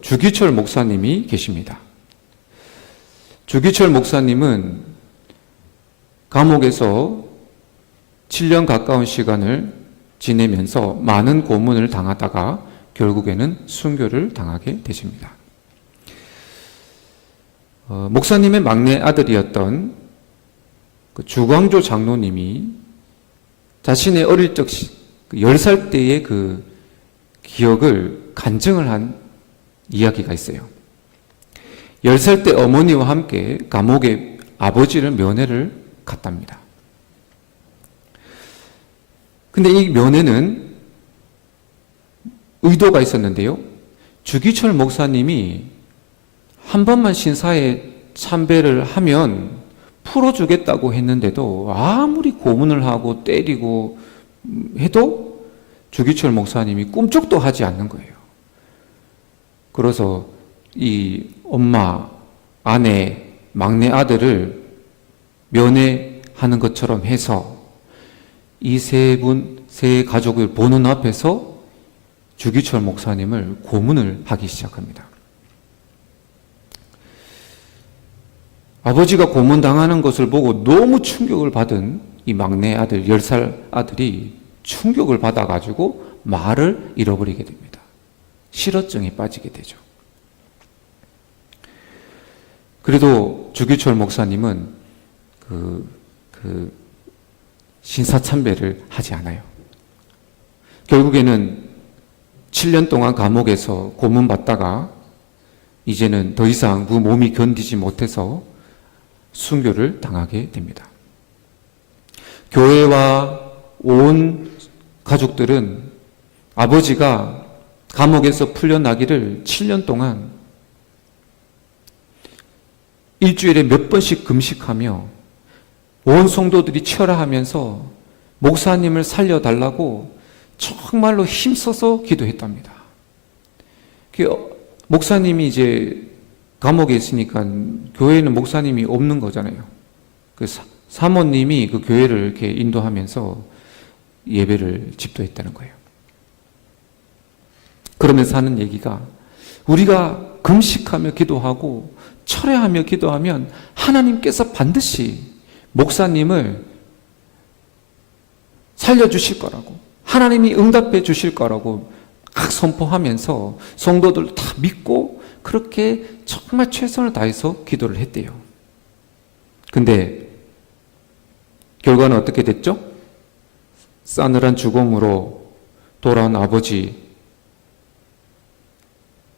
주기철 목사님이 계십니다. 주기철 목사님은 감옥에서 7년 가까운 시간을 지내면서 많은 고문을 당하다가 결국에는 순교를 당하게 되십니다. 목사님의 막내 아들이었던 그 주광조 장로님이 자신의 어릴 적 10살 때의 그 기억을 간증을 한 이야기가 있어요. 10살 때 어머니와 함께 감옥에 아버지를 면회를 갔답니다. 근데 이 면회는 의도가 있었는데요. 주기철 목사님이 한 번만 신사에 참배를 하면 풀어주겠다고 했는데도 아무리 고문을 하고 때리고 해도 주기철 목사님이 꿈쩍도 하지 않는 거예요. 그래서 이 엄마, 아내, 막내 아들을 면회하는 것처럼 해서 이 세 가족을 보는 앞에서 주기철 목사님을 고문을 하기 시작합니다. 아버지가 고문당하는 것을 보고 너무 충격을 받은 이 막내 아들, 10살 아들이 충격을 받아가지고 말을 잃어버리게 됩니다. 실어증에 빠지게 되죠. 그래도 주기철 목사님은 신사참배를 하지 않아요. 결국에는 7년 동안 감옥에서 고문받다가 이제는 더 이상 그 몸이 견디지 못해서 순교를 당하게 됩니다. 교회와 온 가족들은 아버지가 감옥에서 풀려나기를 7년 동안 일주일에 몇 번씩 금식하며 온 성도들이 철야하면서 목사님을 살려달라고 정말로 힘써서 기도했답니다. 목사님이 이제 감옥에 있으니까 교회에는 목사님이 없는 거잖아요. 그 사모님이 그 교회를 이렇게 인도하면서 예배를 집도했다는 거예요. 그러면서 하는 얘기가 우리가 금식하며 기도하고 철회하며 기도하면 하나님께서 반드시 목사님을 살려주실 거라고, 하나님이 응답해 주실 거라고 막 선포하면서 성도들 다 믿고 그렇게 정말 최선을 다해서 기도를 했대요. 근데 결과는 어떻게 됐죠? 싸늘한 죽음으로 돌아온 아버지,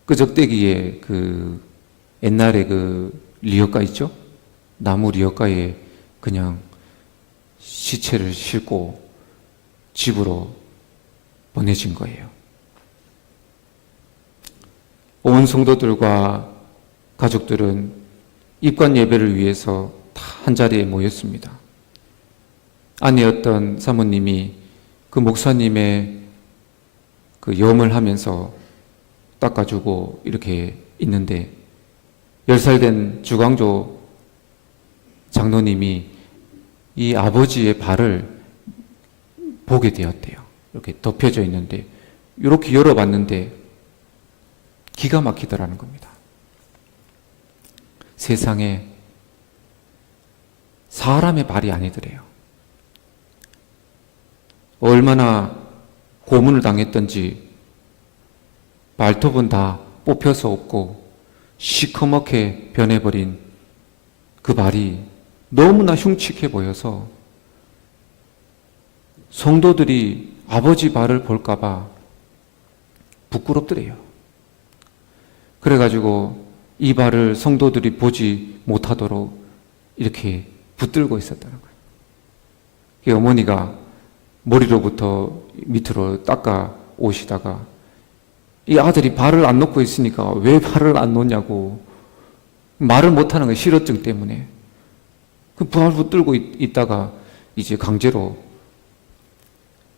끄적대기에 그 옛날에 그 리어카 있죠? 나무 리어카에 그냥 시체를 싣고 집으로 보내진 거예요. 온 성도들과 가족들은 입관 예배를 위해서 다 한자리에 모였습니다. 아내였던 사모님이 그 목사님의 그 염을 하면서 닦아주고 이렇게 있는데 10살 된 주광조 장로님이 이 아버지의 발을 보게 되었대요. 이렇게 덮여져 있는데 이렇게 열어봤는데 기가 막히더라는 겁니다. 세상에 사람의 발이 아니더래요. 얼마나 고문을 당했던지 발톱은 다 뽑혀서 없고 시커멓게 변해버린 그 발이 너무나 흉측해 보여서 성도들이 아버지 발을 볼까봐 부끄럽더래요. 그래가지고 이 발을 성도들이 보지 못하도록 이렇게 붙들고 있었다는 거예요. 그 어머니가 머리로부터 밑으로 닦아 오시다가 이 아들이 발을 안 놓고 있으니까 왜 발을 안 놓냐고 말을 못하는 거예요. 실어증 때문에. 그 발을 붙들고 있다가 이제 강제로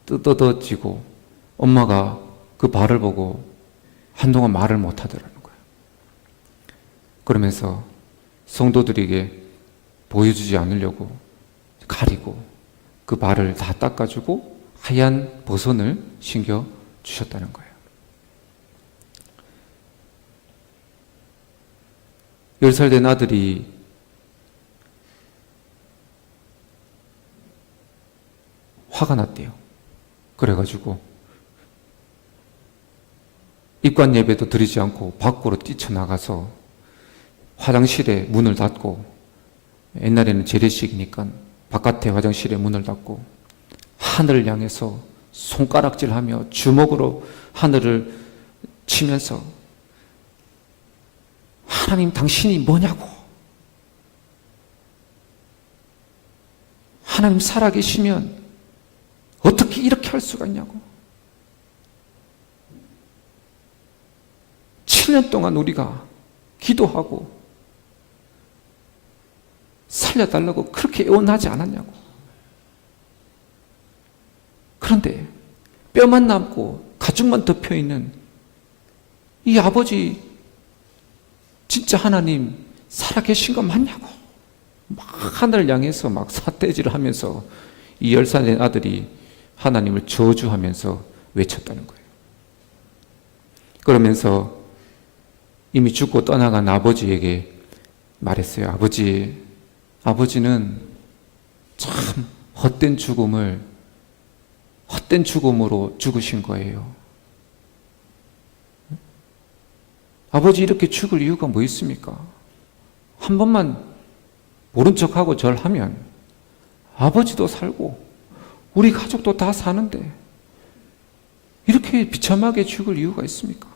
뜯어지고 엄마가 그 발을 보고 한동안 말을 못하더라는 거예요. 그러면서 성도들에게 보여주지 않으려고 가리고 그 발을 다 닦아주고 하얀 버선을 신겨 주셨다는 거예요. 10살 된 아들이 화가 났대요. 그래가지고 입관 예배도 드리지 않고 밖으로 뛰쳐나가서 화장실에 문을 닫고, 옛날에는 재래식이니까 바깥에 화장실에 문을 닫고 하늘을 향해서 손가락질하며 주먹으로 하늘을 치면서 하나님 당신이 뭐냐고, 하나님 살아계시면 어떻게 이렇게 할 수가 있냐고, 7년 동안 우리가 기도하고 살려달라고 그렇게 애원하지 않았냐고. 그런데 뼈만 남고 가죽만 덮여있는 이 아버지 진짜 하나님 살아계신 거 맞냐고 막 하늘을 향해서 막 삿대질을 하면서 이 10살 된 아들이 하나님을 저주하면서 외쳤다는 거예요. 그러면서 이미 죽고 떠나간 아버지에게 말했어요. 아버지는 참 헛된 죽음으로 죽으신 거예요. 아버지 이렇게 죽을 이유가 뭐 있습니까? 한 번만 모른 척하고 절하면 아버지도 살고 우리 가족도 다 사는데 이렇게 비참하게 죽을 이유가 있습니까?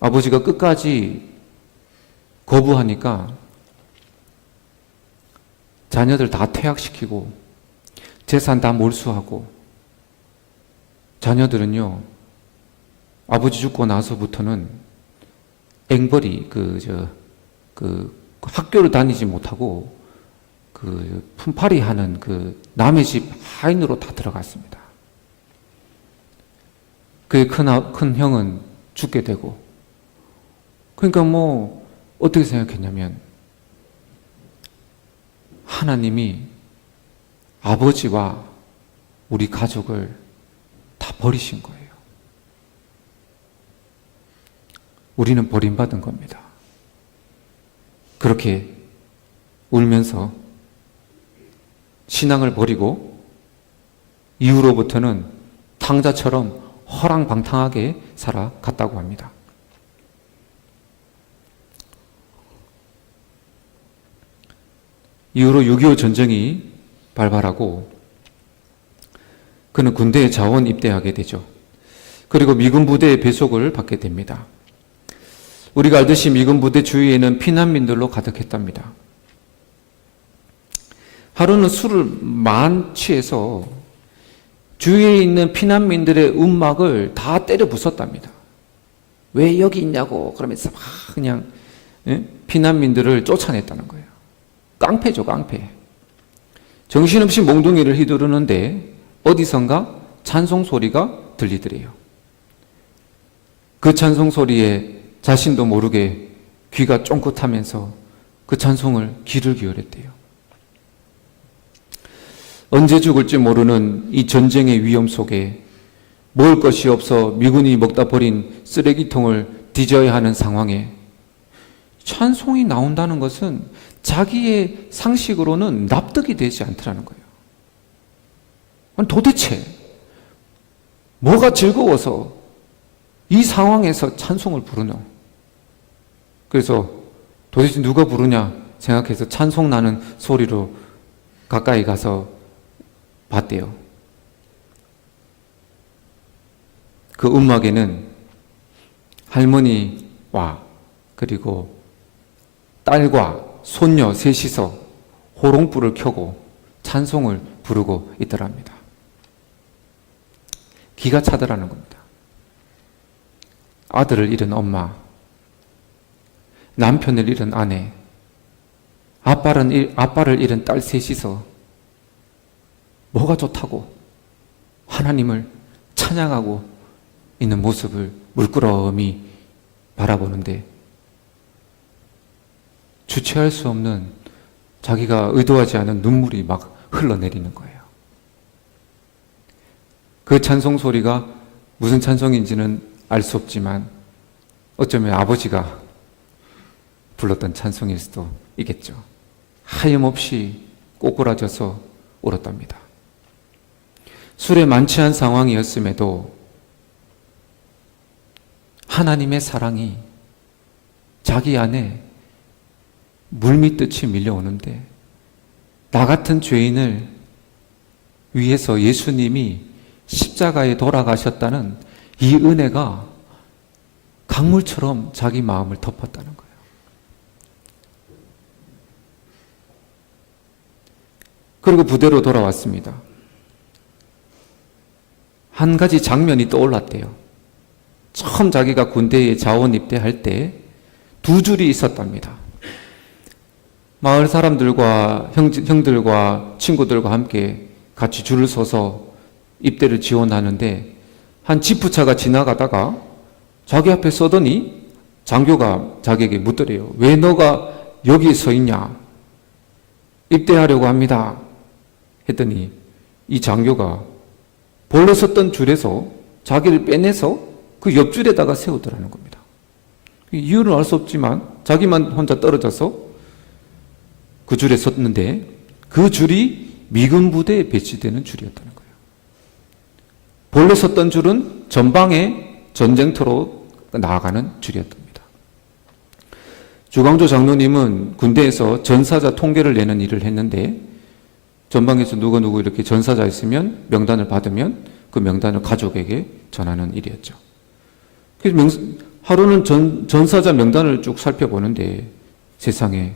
아버지가 끝까지 거부하니까 자녀들 다 퇴학시키고 재산 다 몰수하고, 자녀들은요 아버지 죽고 나서부터는 앵벌이 학교를 다니지 못하고 그 품팔이 하는 그 남의 집 하인으로 다 들어갔습니다. 그의 큰 형은 죽게 되고, 그러니까 뭐 어떻게 생각했냐면 하나님이 아버지와 우리 가족을 다 버리신 거예요. 우리는 버림받은 겁니다. 그렇게 울면서 신앙을 버리고 이후로부터는 탕자처럼 허랑방탕하게 살아갔다고 합니다. 이후로 6.25 전쟁이 발발하고 그는 군대에 자원 입대하게 되죠. 그리고 미군 부대의 배속을 받게 됩니다. 우리가 알듯이 미군 부대 주위에는 피난민들로 가득했답니다. 하루는 술을 만취해서 주위에 있는 피난민들의 움막을 다 때려 부쉈답니다. 왜 여기 있냐고 그러면서 막 그냥 피난민들을 쫓아냈다는 거예요. 깡패죠, 깡패. 정신없이 몽둥이를 휘두르는데 어디선가 찬송 소리가 들리더래요. 그 찬송 소리에 자신도 모르게 귀가 쫑긋하면서 그 찬송을 귀를 기울였대요. 언제 죽을지 모르는 이 전쟁의 위험 속에 먹을 것이 없어 미군이 먹다 버린 쓰레기통을 뒤져야 하는 상황에 찬송이 나온다는 것은 자기의 상식으로는 납득이 되지 않더라는 거예요. 아니, 도대체 뭐가 즐거워서 이 상황에서 찬송을 부르노? 그래서 도대체 누가 부르냐 생각해서 찬송 나는 소리로 가까이 가서 봤대요. 그 음악에는 할머니와 그리고 딸과 손녀 셋이서 호롱불을 켜고 찬송을 부르고 있더랍니다. 기가 차더라는 겁니다. 아들을 잃은 엄마, 남편을 잃은 아내, 아빠를 잃은 딸 셋이서 뭐가 좋다고 하나님을 찬양하고 있는 모습을 물끄러미 바라보는데 주체할 수 없는 자기가 의도하지 않은 눈물이 막 흘러내리는 거예요. 그 찬송 소리가 무슨 찬송인지는 알 수 없지만 어쩌면 아버지가 불렀던 찬송일 수도 있겠죠. 하염없이 꼬꾸라져서 울었답니다. 술에 만취한 상황이었음에도 하나님의 사랑이 자기 안에 물밀듯이 밀려오는데 나 같은 죄인을 위해서 예수님이 십자가에 돌아가셨다는 이 은혜가 강물처럼 자기 마음을 덮었다는 거예요. 그리고 부대로 돌아왔습니다. 한 가지 장면이 떠올랐대요. 처음 자기가 군대에 자원 입대할 때 두 줄이 있었답니다. 마을 사람들과 형들과 친구들과 함께 같이 줄을 서서 입대를 지원하는데 한 지프차가 지나가다가 자기 앞에 서더니 장교가 자기에게 묻더래요. 왜 너가 여기 서 있냐? 입대하려고 합니다. 했더니 이 장교가 본래 섰던 줄에서 자기를 빼내서 그 옆줄에다가 세우더라는 겁니다. 이유는 알 수 없지만 자기만 혼자 떨어져서 그 줄에 섰는데 그 줄이 미군 부대에 배치되는 줄이었다는 거예요. 본래 섰던 줄은 전방에 전쟁터로 나아가는 줄이었답니다. 주광조 장로님은 군대에서 전사자 통계를 내는 일을 했는데 전방에서 누구 이렇게 전사자 있으면 명단을 받으면 그 명단을 가족에게 전하는 일이었죠. 그래서 하루는 전사자 명단을 쭉 살펴보는데 세상에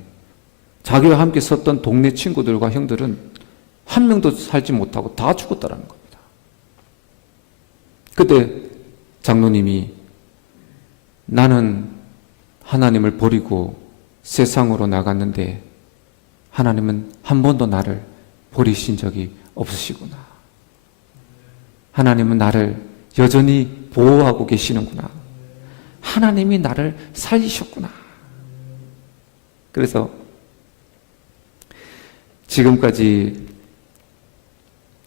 자기와 함께 썼던 동네 친구들과 형들은 한 명도 살지 못하고 다 죽었다라는 겁니다. 그때 장로님이 나는 하나님을 버리고 세상으로 나갔는데 하나님은 한 번도 나를 버리신 적이 없으시구나. 하나님은 나를 여전히 보호하고 계시는구나. 하나님이 나를 살리셨구나. 그래서 지금까지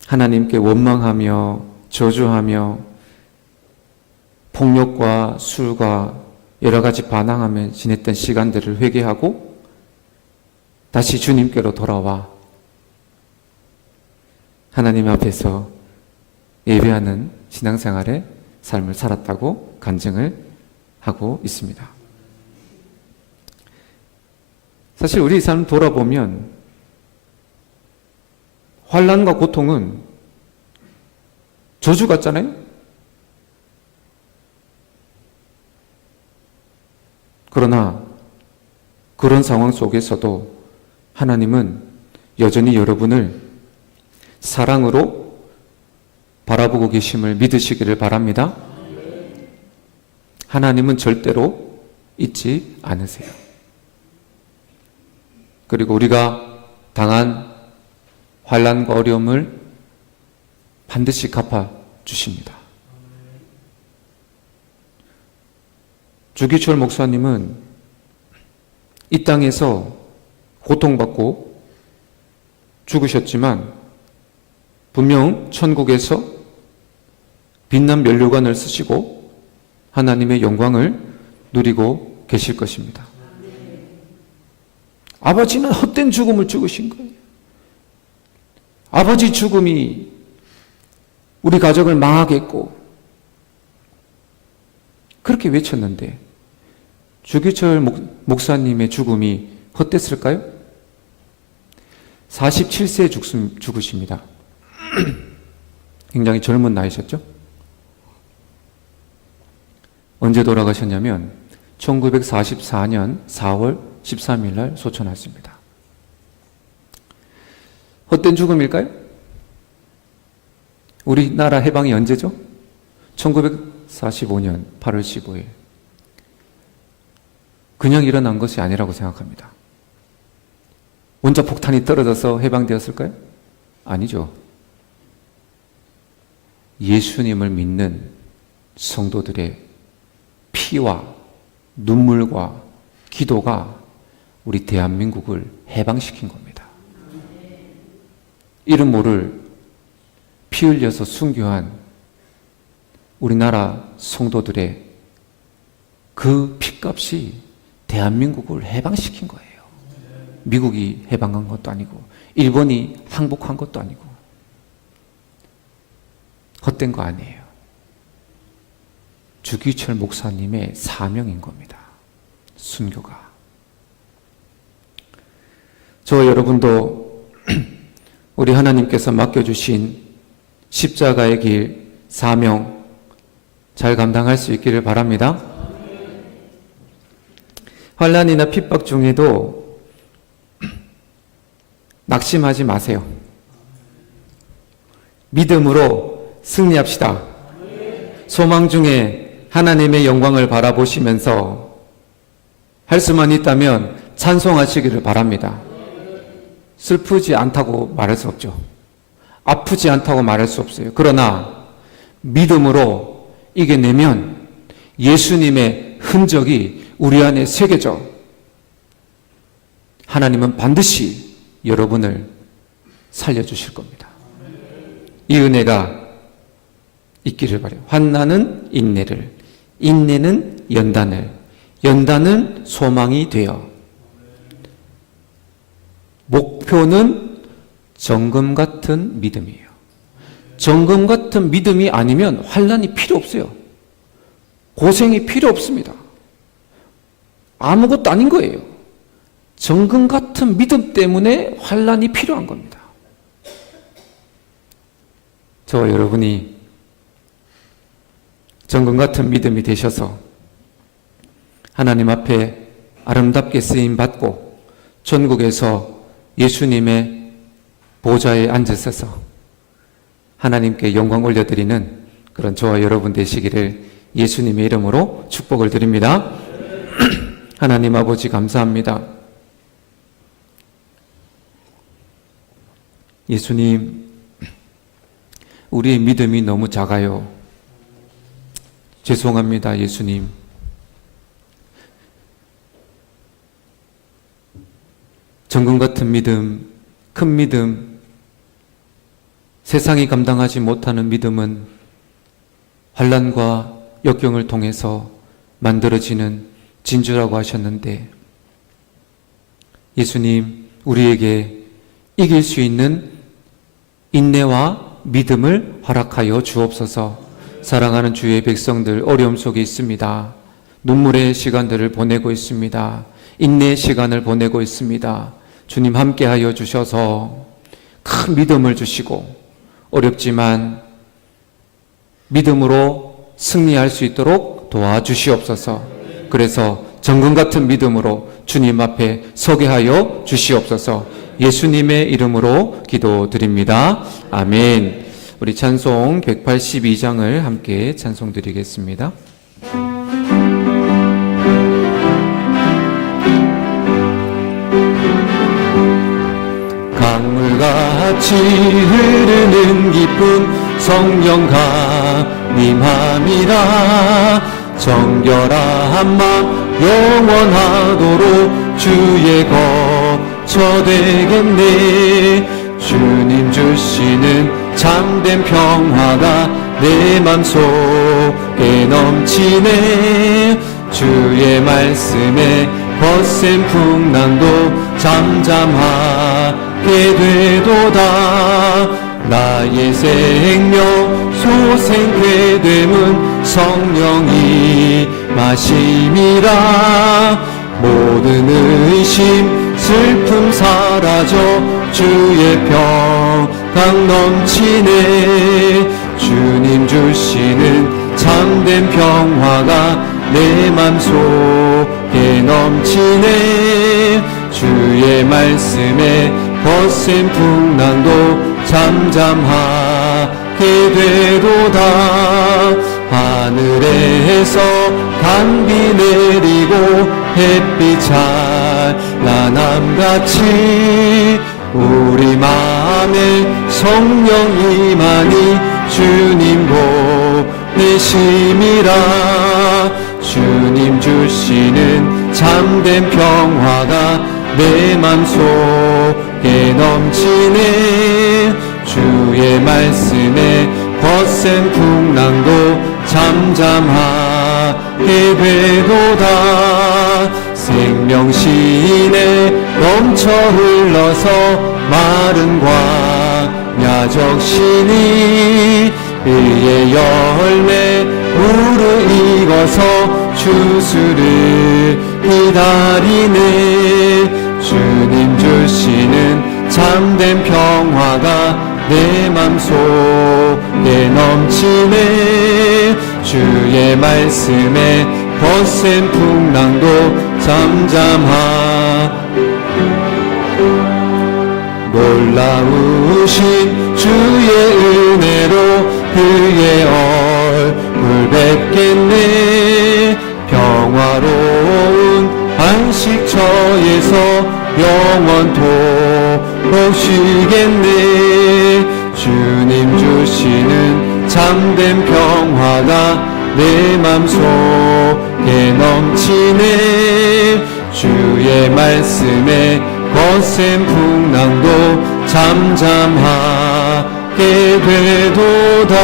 하나님께 원망하며 저주하며 폭력과 술과 여러 가지 반항하며 지냈던 시간들을 회개하고 다시 주님께로 돌아와 하나님 앞에서 예배하는 신앙생활의 삶을 살았다고 간증을 하고 있습니다. 사실 우리 삶 돌아보면 환난과 고통은 저주 같잖아요. 그러나 그런 상황 속에서도 하나님은 여전히 여러분을 사랑으로 바라보고 계심을 믿으시기를 바랍니다. 하나님은 절대로 잊지 않으세요. 그리고 우리가 당한 환난과 어려움을 반드시 갚아 주십니다. 주기철 목사님은 이 땅에서 고통받고 죽으셨지만 분명 천국에서 빛난 면류관을 쓰시고 하나님의 영광을 누리고 계실 것입니다. 아버지는 헛된 죽음을 죽으신 거예요. 아버지 죽음이 우리 가족을 망하게 했고 그렇게 외쳤는데 주기철 목사님의 죽음이 헛됐을까요? 47세에 죽으십니다. 굉장히 젊은 나이셨죠? 언제 돌아가셨냐면 1944년 4월 13일 날 소천하셨습니다. 헛된 죽음일까요? 우리나라 해방이 언제죠? 1945년 8월 15일. 그냥 일어난 것이 아니라고 생각합니다. 원자폭탄이 떨어져서 해방되었을까요? 아니죠. 예수님을 믿는 성도들의 피와 눈물과 기도가 우리 대한민국을 해방시킨 겁니다. 이름 모를 피 흘려서 순교한 우리나라 성도들의 그 피값이 대한민국을 해방시킨 거예요. 미국이 해방한 것도 아니고 일본이 항복한 것도 아니고 헛된 거 아니에요. 주기철 목사님의 사명인 겁니다. 순교가. 저 여러분도 우리 하나님께서 맡겨주신 십자가의 길, 사명 잘 감당할 수 있기를 바랍니다. 환난이나 핍박 중에도 낙심하지 마세요. 믿음으로 승리합시다. 소망 중에 하나님의 영광을 바라보시면서 할 수만 있다면 찬송하시기를 바랍니다. 슬프지 않다고 말할 수 없죠. 아프지 않다고 말할 수 없어요. 그러나 믿음으로 이겨내면 예수님의 흔적이 우리 안에 새겨져 하나님은 반드시 여러분을 살려주실 겁니다. 이 은혜가 있기를 바라요. 환난은 인내를, 인내는 연단을, 연단은 소망이 되어 목표는 정금 같은 믿음이에요. 정금 같은 믿음이 아니면 환난이 필요 없어요. 고생이 필요 없습니다. 아무것도 아닌 거예요. 정금 같은 믿음 때문에 환난이 필요한 겁니다. 저와 여러분이 정금 같은 믿음이 되셔서 하나님 앞에 아름답게 쓰임 받고 천국에서 예수님의 보좌에 앉으셔서 하나님께 영광 올려드리는 그런 저와 여러분 되시기를 예수님의 이름으로 축복을 드립니다. 하나님 아버지 감사합니다. 예수님, 우리의 믿음이 너무 작아요. 죄송합니다, 예수님. 정금 같은 믿음, 큰 믿음, 세상이 감당하지 못하는 믿음은 환난과 역경을 통해서 만들어지는 진주라고 하셨는데 예수님, 우리에게 이길 수 있는 인내와 믿음을 허락하여 주옵소서. 사랑하는 주의 백성들 어려움 속에 있습니다. 눈물의 시간들을 보내고 있습니다. 인내의 시간을 보내고 있습니다. 주님 함께하여 주셔서 큰 믿음을 주시고 어렵지만 믿음으로 승리할 수 있도록 도와주시옵소서. 그래서 정금 같은 믿음으로 주님 앞에 서게 하여 주시옵소서. 예수님의 이름으로 기도드립니다. 아멘. 우리 찬송 182장을 함께 찬송드리겠습니다. 같이 흐르는 기쁜 성령 강림함이라. 정결한 맘 영원하도록 주의 거처 되겠네. 주님 주시는 참된 평화가 내 맘속에 넘치네. 주의 말씀에 거센 풍랑도 잠잠하게 되도다. 나의 생명 소생케 됨은 성령이 마심이라. 모든 의심 슬픔 사라져 주의 평강 넘치네. 주님 주시는 참된 평화가 내 맘속에 넘치네. 주의 말씀에 거센 풍랑도 잠잠하게 되도다. 하늘에서 단비 내리고 햇빛 찬란함같이 우리 마음에 성령 임하니 주님 보내심이라. 주님 주시는 참된 평화가 내 맘속에 넘치네. 주의 말씀에 거센 풍랑도 잠잠하게 되도다. 생명신에 넘쳐 흘러서 마른 광야 적신이 의의 열매 무르익어서 주수를 기다리네. 주님 주시는 참된 평화가 내 맘속에 넘치네. 주의 말씀에 거센 풍랑도 잠잠하. 놀라우신 주의 은혜로 그의 얼굴 뵙겠네. 평화로운 안식처에서 영원토록 쉬겠네. 주님 주시는 참된 평화가 내 맘속에 넘치네. 주의 말씀에 거센 풍랑도 잠잠하게 되도다.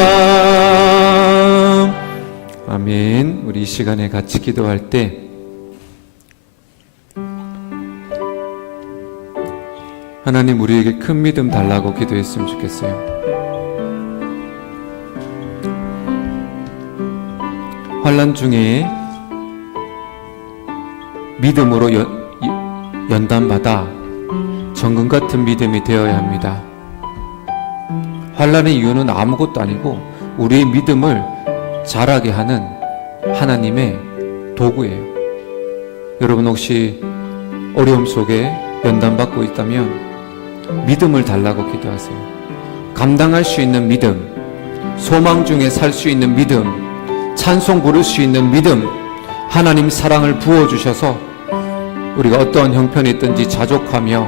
아멘. 우리 이 시간에 같이 기도할 때 하나님 우리에게 큰 믿음 달라고 기도했으면 좋겠어요. 환난 중에 믿음으로 연단받아 정금 같은 믿음이 되어야 합니다. 환난의 이유는 아무것도 아니고 우리의 믿음을 자라게 하는 하나님의 도구예요. 여러분 혹시 어려움 속에 연단받고 있다면 믿음을 달라고 기도하세요. 감당할 수 있는 믿음, 소망 중에 살 수 있는 믿음, 찬송 부를 수 있는 믿음, 하나님 사랑을 부어주셔서 우리가 어떠한 형편이 있든지 자족하며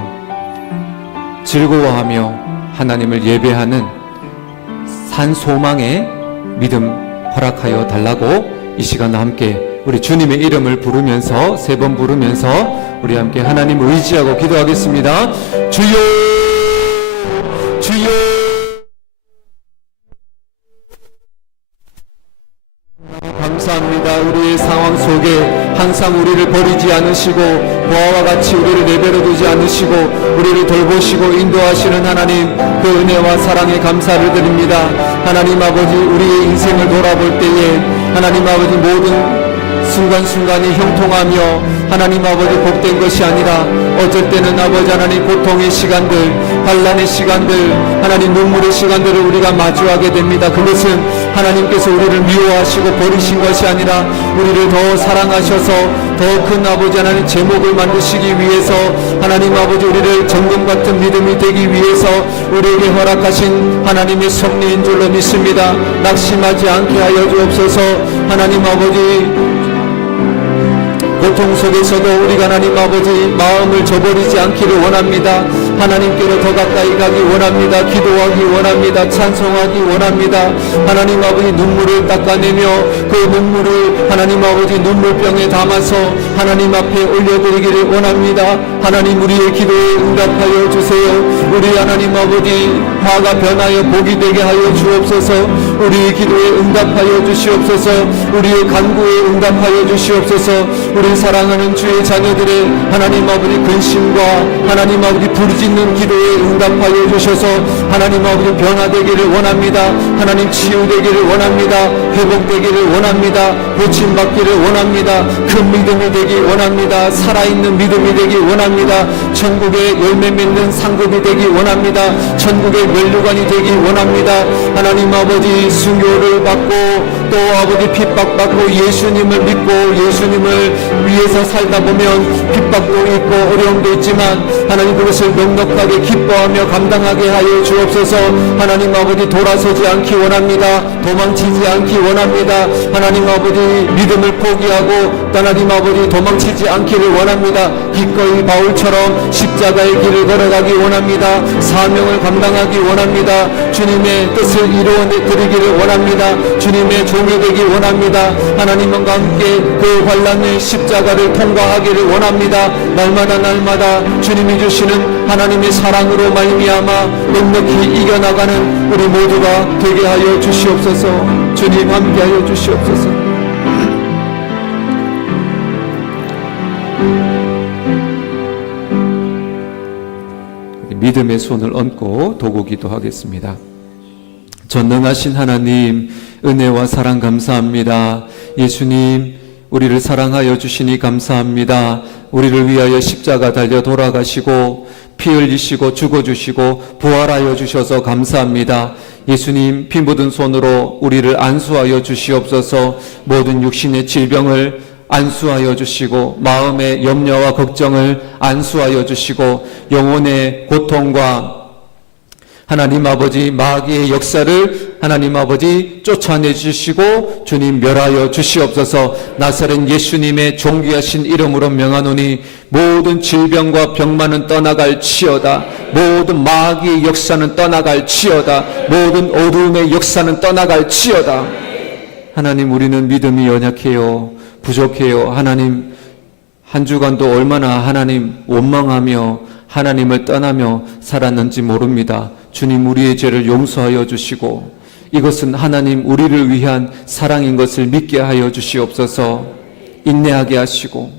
즐거워하며 하나님을 예배하는 산 소망의 믿음 허락하여 달라고 이 시간 함께 우리 주님의 이름을 부르면서 3번 부르면서 우리 함께 하나님 의지하고 기도하겠습니다. 주여 주여. 감사합니다. 우리의 상황 속에 항상 우리를 버리지 않으시고 보아와 같이 우리를 내버려 두지 않으시고 우리를 돌보시고 인도하시는 하나님, 그 은혜와 사랑에 감사를 드립니다. 하나님 아버지, 우리의 인생을 돌아볼 때에 하나님 아버지 모든 순간순간이 형통하며 하나님 아버지 복된 것이 아니라 어쩔 때는 아버지 하나님 고통의 시간들, 환난의 시간들, 하나님 눈물의 시간들을 우리가 마주하게 됩니다. 그것은 하나님께서 우리를 미워하시고 버리신 것이 아니라 우리를 더 사랑하셔서 더 큰 아버지 하나님 제목을 만드시기 위해서 하나님 아버지 우리를 정금 같은 믿음이 되기 위해서 우리에게 허락하신 하나님의 섭리인 줄로 믿습니다. 낙심하지 않게 하여 주옵소서. 하나님 아버지, 고통 속에서도 우리가 하나님 아버지 마음을 저버리지 않기를 원합니다. 하나님께로 더 가까이 가기 원합니다. 기도하기 원합니다. 찬송하기 원합니다. 하나님 아버지 눈물을 닦아내며 그 눈물을 하나님 아버지 눈물병에 담아서 하나님 앞에 올려드리기를 원합니다. 하나님 우리의 기도에 응답하여 주세요. 우리 하나님 아버지 화가 변하여 복이 되게 하여 주옵소서. 우리의 기도에 응답하여 주시옵소서. 우리의 간구에 응답하여 주시옵소서. 우리 사랑하는 주의 자녀들의 하나님 아버지 근심과 하나님 아버지 부르짖는 기도에 응답하여 주셔서 하나님 아버지 변화되기를 원합니다. 하나님 치유되기를 원합니다. 회복되기를 원합니다. 고침받기를 원합니다. 큰 믿음이 되기 원합니다. 살아있는 믿음이 되기 원합니다. 천국의 열매 맺는 상급이 되기 원합니다. 천국의 면류관이 되기 원합니다. 하나님 아버지 순교를 받고 또 아버지 핍박받고 예수님을 믿고 예수님을 위해서 살다 보면 핍박도 있고 어려움도 있지만 하나님 그것을 넉넉하게 기뻐하며 감당하게 하여 주옵소서. 하나님 아버지 돌아서지 않기 원합니다. 도망치지 않기 원합니다. 하나님 아버지 믿음을 포기하고 하나님 아버지 도망치지 않기를 원합니다. 기꺼이 바울처럼 십자가의 길을 걸어가기 원합니다. 사명을 감당하기 원합니다. 주님의 뜻을 이루어드리기를 원합니다. 주님의 종이 되기 원합니다. 하나님과 함께 그 환난의 십자가를 통과하기를 원합니다. 날마다 주님이 주시는 하나님의 사랑으로 말미암아 넉넉히 이겨나가는 우리 모두가 되게 하여 주시옵소서. 주님 함께 하여 주시옵소서. 믿음의 손을 얹고 도구 기도하겠습니다. 전능하신 하나님, 은혜와 사랑 감사합니다. 예수님, 우리를 사랑하여 주시니 감사합니다. 우리를 위하여 십자가 달려 돌아가시고 피 흘리시고 죽어주시고 부활하여 주셔서 감사합니다. 예수님, 피 묻은 손으로 우리를 안수하여 주시옵소서. 모든 육신의 질병을 안수하여 주시고 마음의 염려와 걱정을 안수하여 주시고 영혼의 고통과 하나님 아버지 마귀의 역사를 하나님 아버지 쫓아내 주시고 주님 멸하여 주시옵소서. 나사렛 예수님의 존귀하신 이름으로 명하노니 모든 질병과 병만은 떠나갈 치어다. 모든 마귀의 역사는 떠나갈 치어다. 모든 어두움의 역사는 떠나갈 치어다. 하나님, 우리는 믿음이 연약해요. 부족해요. 하나님, 한 주간도 얼마나 하나님 원망하며 하나님을 떠나며 살았는지 모릅니다. 주님, 우리의 죄를 용서하여 주시고 이것은 하나님 우리를 위한 사랑인 것을 믿게 하여 주시옵소서. 인내하게 하시고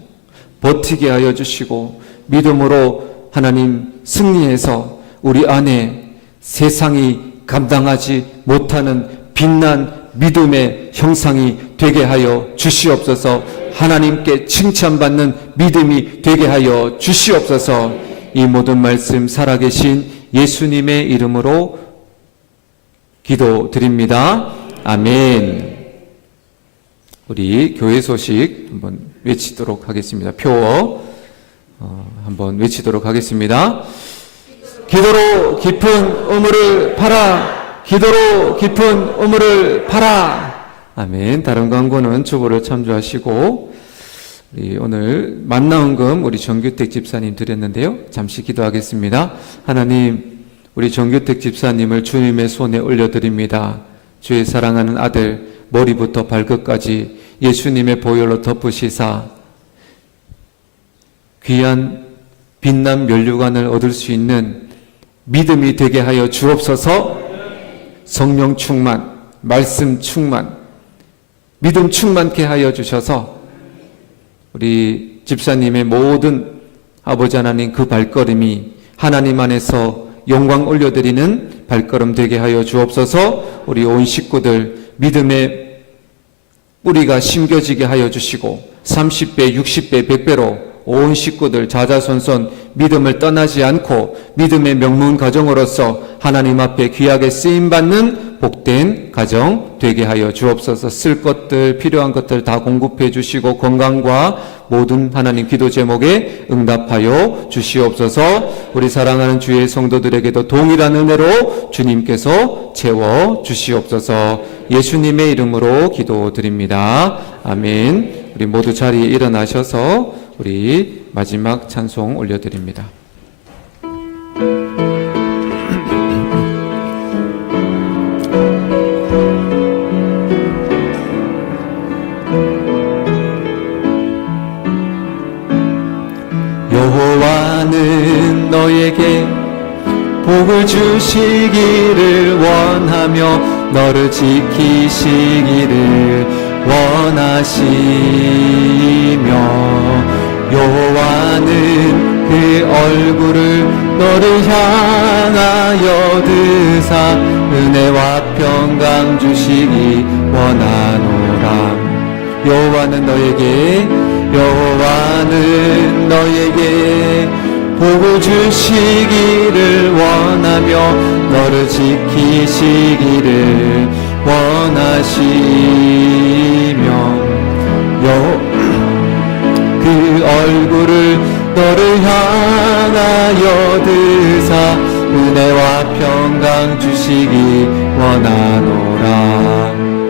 버티게 하여 주시고 믿음으로 하나님 승리해서 우리 안에 세상이 감당하지 못하는 빛난 믿음의 형상이 되게 하여 주시옵소서. 하나님께 칭찬받는 믿음이 되게 하여 주시옵소서. 이 모든 말씀 살아계신 예수님의 이름으로 기도드립니다. 아멘. 우리 교회 소식 한번 외치도록 하겠습니다. 표어 한번 외치도록 하겠습니다. 기도로 깊은 우물을 파라. 기도로 깊은 우물을 파라. 아멘. 다른 광고는 주보를 참조하시고 오늘 만나은금 우리 정규택 집사님 드렸는데요. 잠시 기도하겠습니다. 하나님, 우리 정규택 집사님을 주님의 손에 올려드립니다. 주의 사랑하는 아들 머리부터 발끝까지 예수님의 보혈로 덮으시사 귀한 빛난 면류관을 얻을 수 있는 믿음이 되게 하여 주옵소서. 성령 충만, 말씀 충만, 믿음 충만케 하여 주셔서 우리 집사님의 모든 아버지 하나님 그 발걸음이 하나님 안에서 영광 올려드리는 발걸음 되게 하여 주옵소서. 우리 온 식구들 믿음의 뿌리가 심겨지게 하여 주시고 30배, 60배, 100배로 온 식구들 자자손손 믿음을 떠나지 않고 믿음의 명문 가정으로서 하나님 앞에 귀하게 쓰임받는 복된 가정 되게 하여 주옵소서. 쓸 것들, 필요한 것들 다 공급해 주시고 건강과 모든 하나님 기도 제목에 응답하여 주시옵소서. 우리 사랑하는 주의 성도들에게도 동일한 은혜로 주님께서 채워 주시옵소서. 예수님의 이름으로 기도드립니다. 아멘. 우리 모두 자리에 일어나셔서 우리 마지막 찬송 올려드립니다. 복을 주시기를 원하며 너를 지키시기를 원하시며 여호와는 그 얼굴을 너를 향하여 드사 은혜와 평강 주시기 원하노라. 여호와는 너에게 복을 주시기를 원하며 너를 지키시기를 원하시며 그 얼굴을 너를 향하여 드사 은혜와 평강 주시기 원하노라.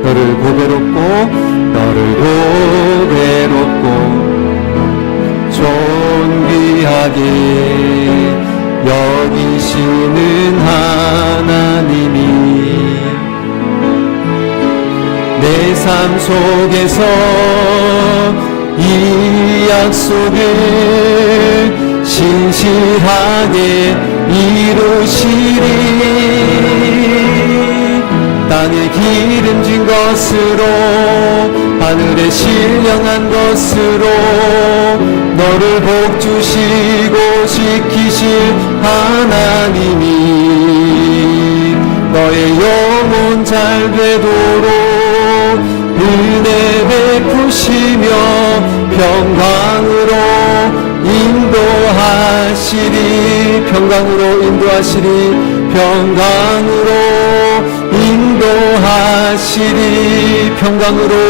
너를 보배롭고 존귀하게 여기시는 하나님이 내 삶 속에서 이 약속을 신실하게 이루시리. 땅에 기름진 것으로 하늘에 신령한 것으로 너를 복주시고 지키실 하나님이 너의 영혼 잘 되도록 은혜 베푸시며 평강으로 인도하시리. 평강으로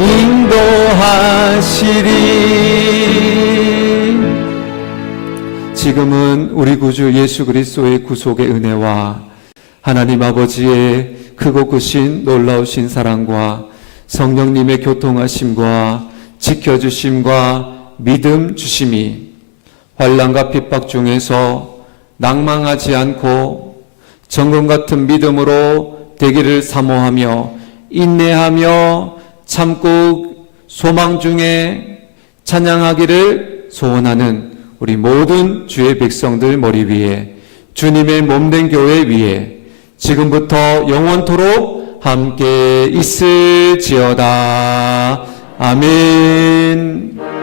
인도하시리. 지금은 우리 구주 예수 그리스도의 구속의 은혜와 하나님 아버지의 크고 크신 놀라우신 사랑과 성령님의 교통하심과 지켜주심과 믿음 주심이 환난과 핍박 중에서 낭망하지 않고 정금 같은 믿음으로 되기를 사모하며 인내하며 참고 소망 중에 찬양하기를 소원하는 우리 모든 주의 백성들 머리 위에 주님의 몸된 교회 위에 지금부터 영원토록 함께 있을지어다. 아멘.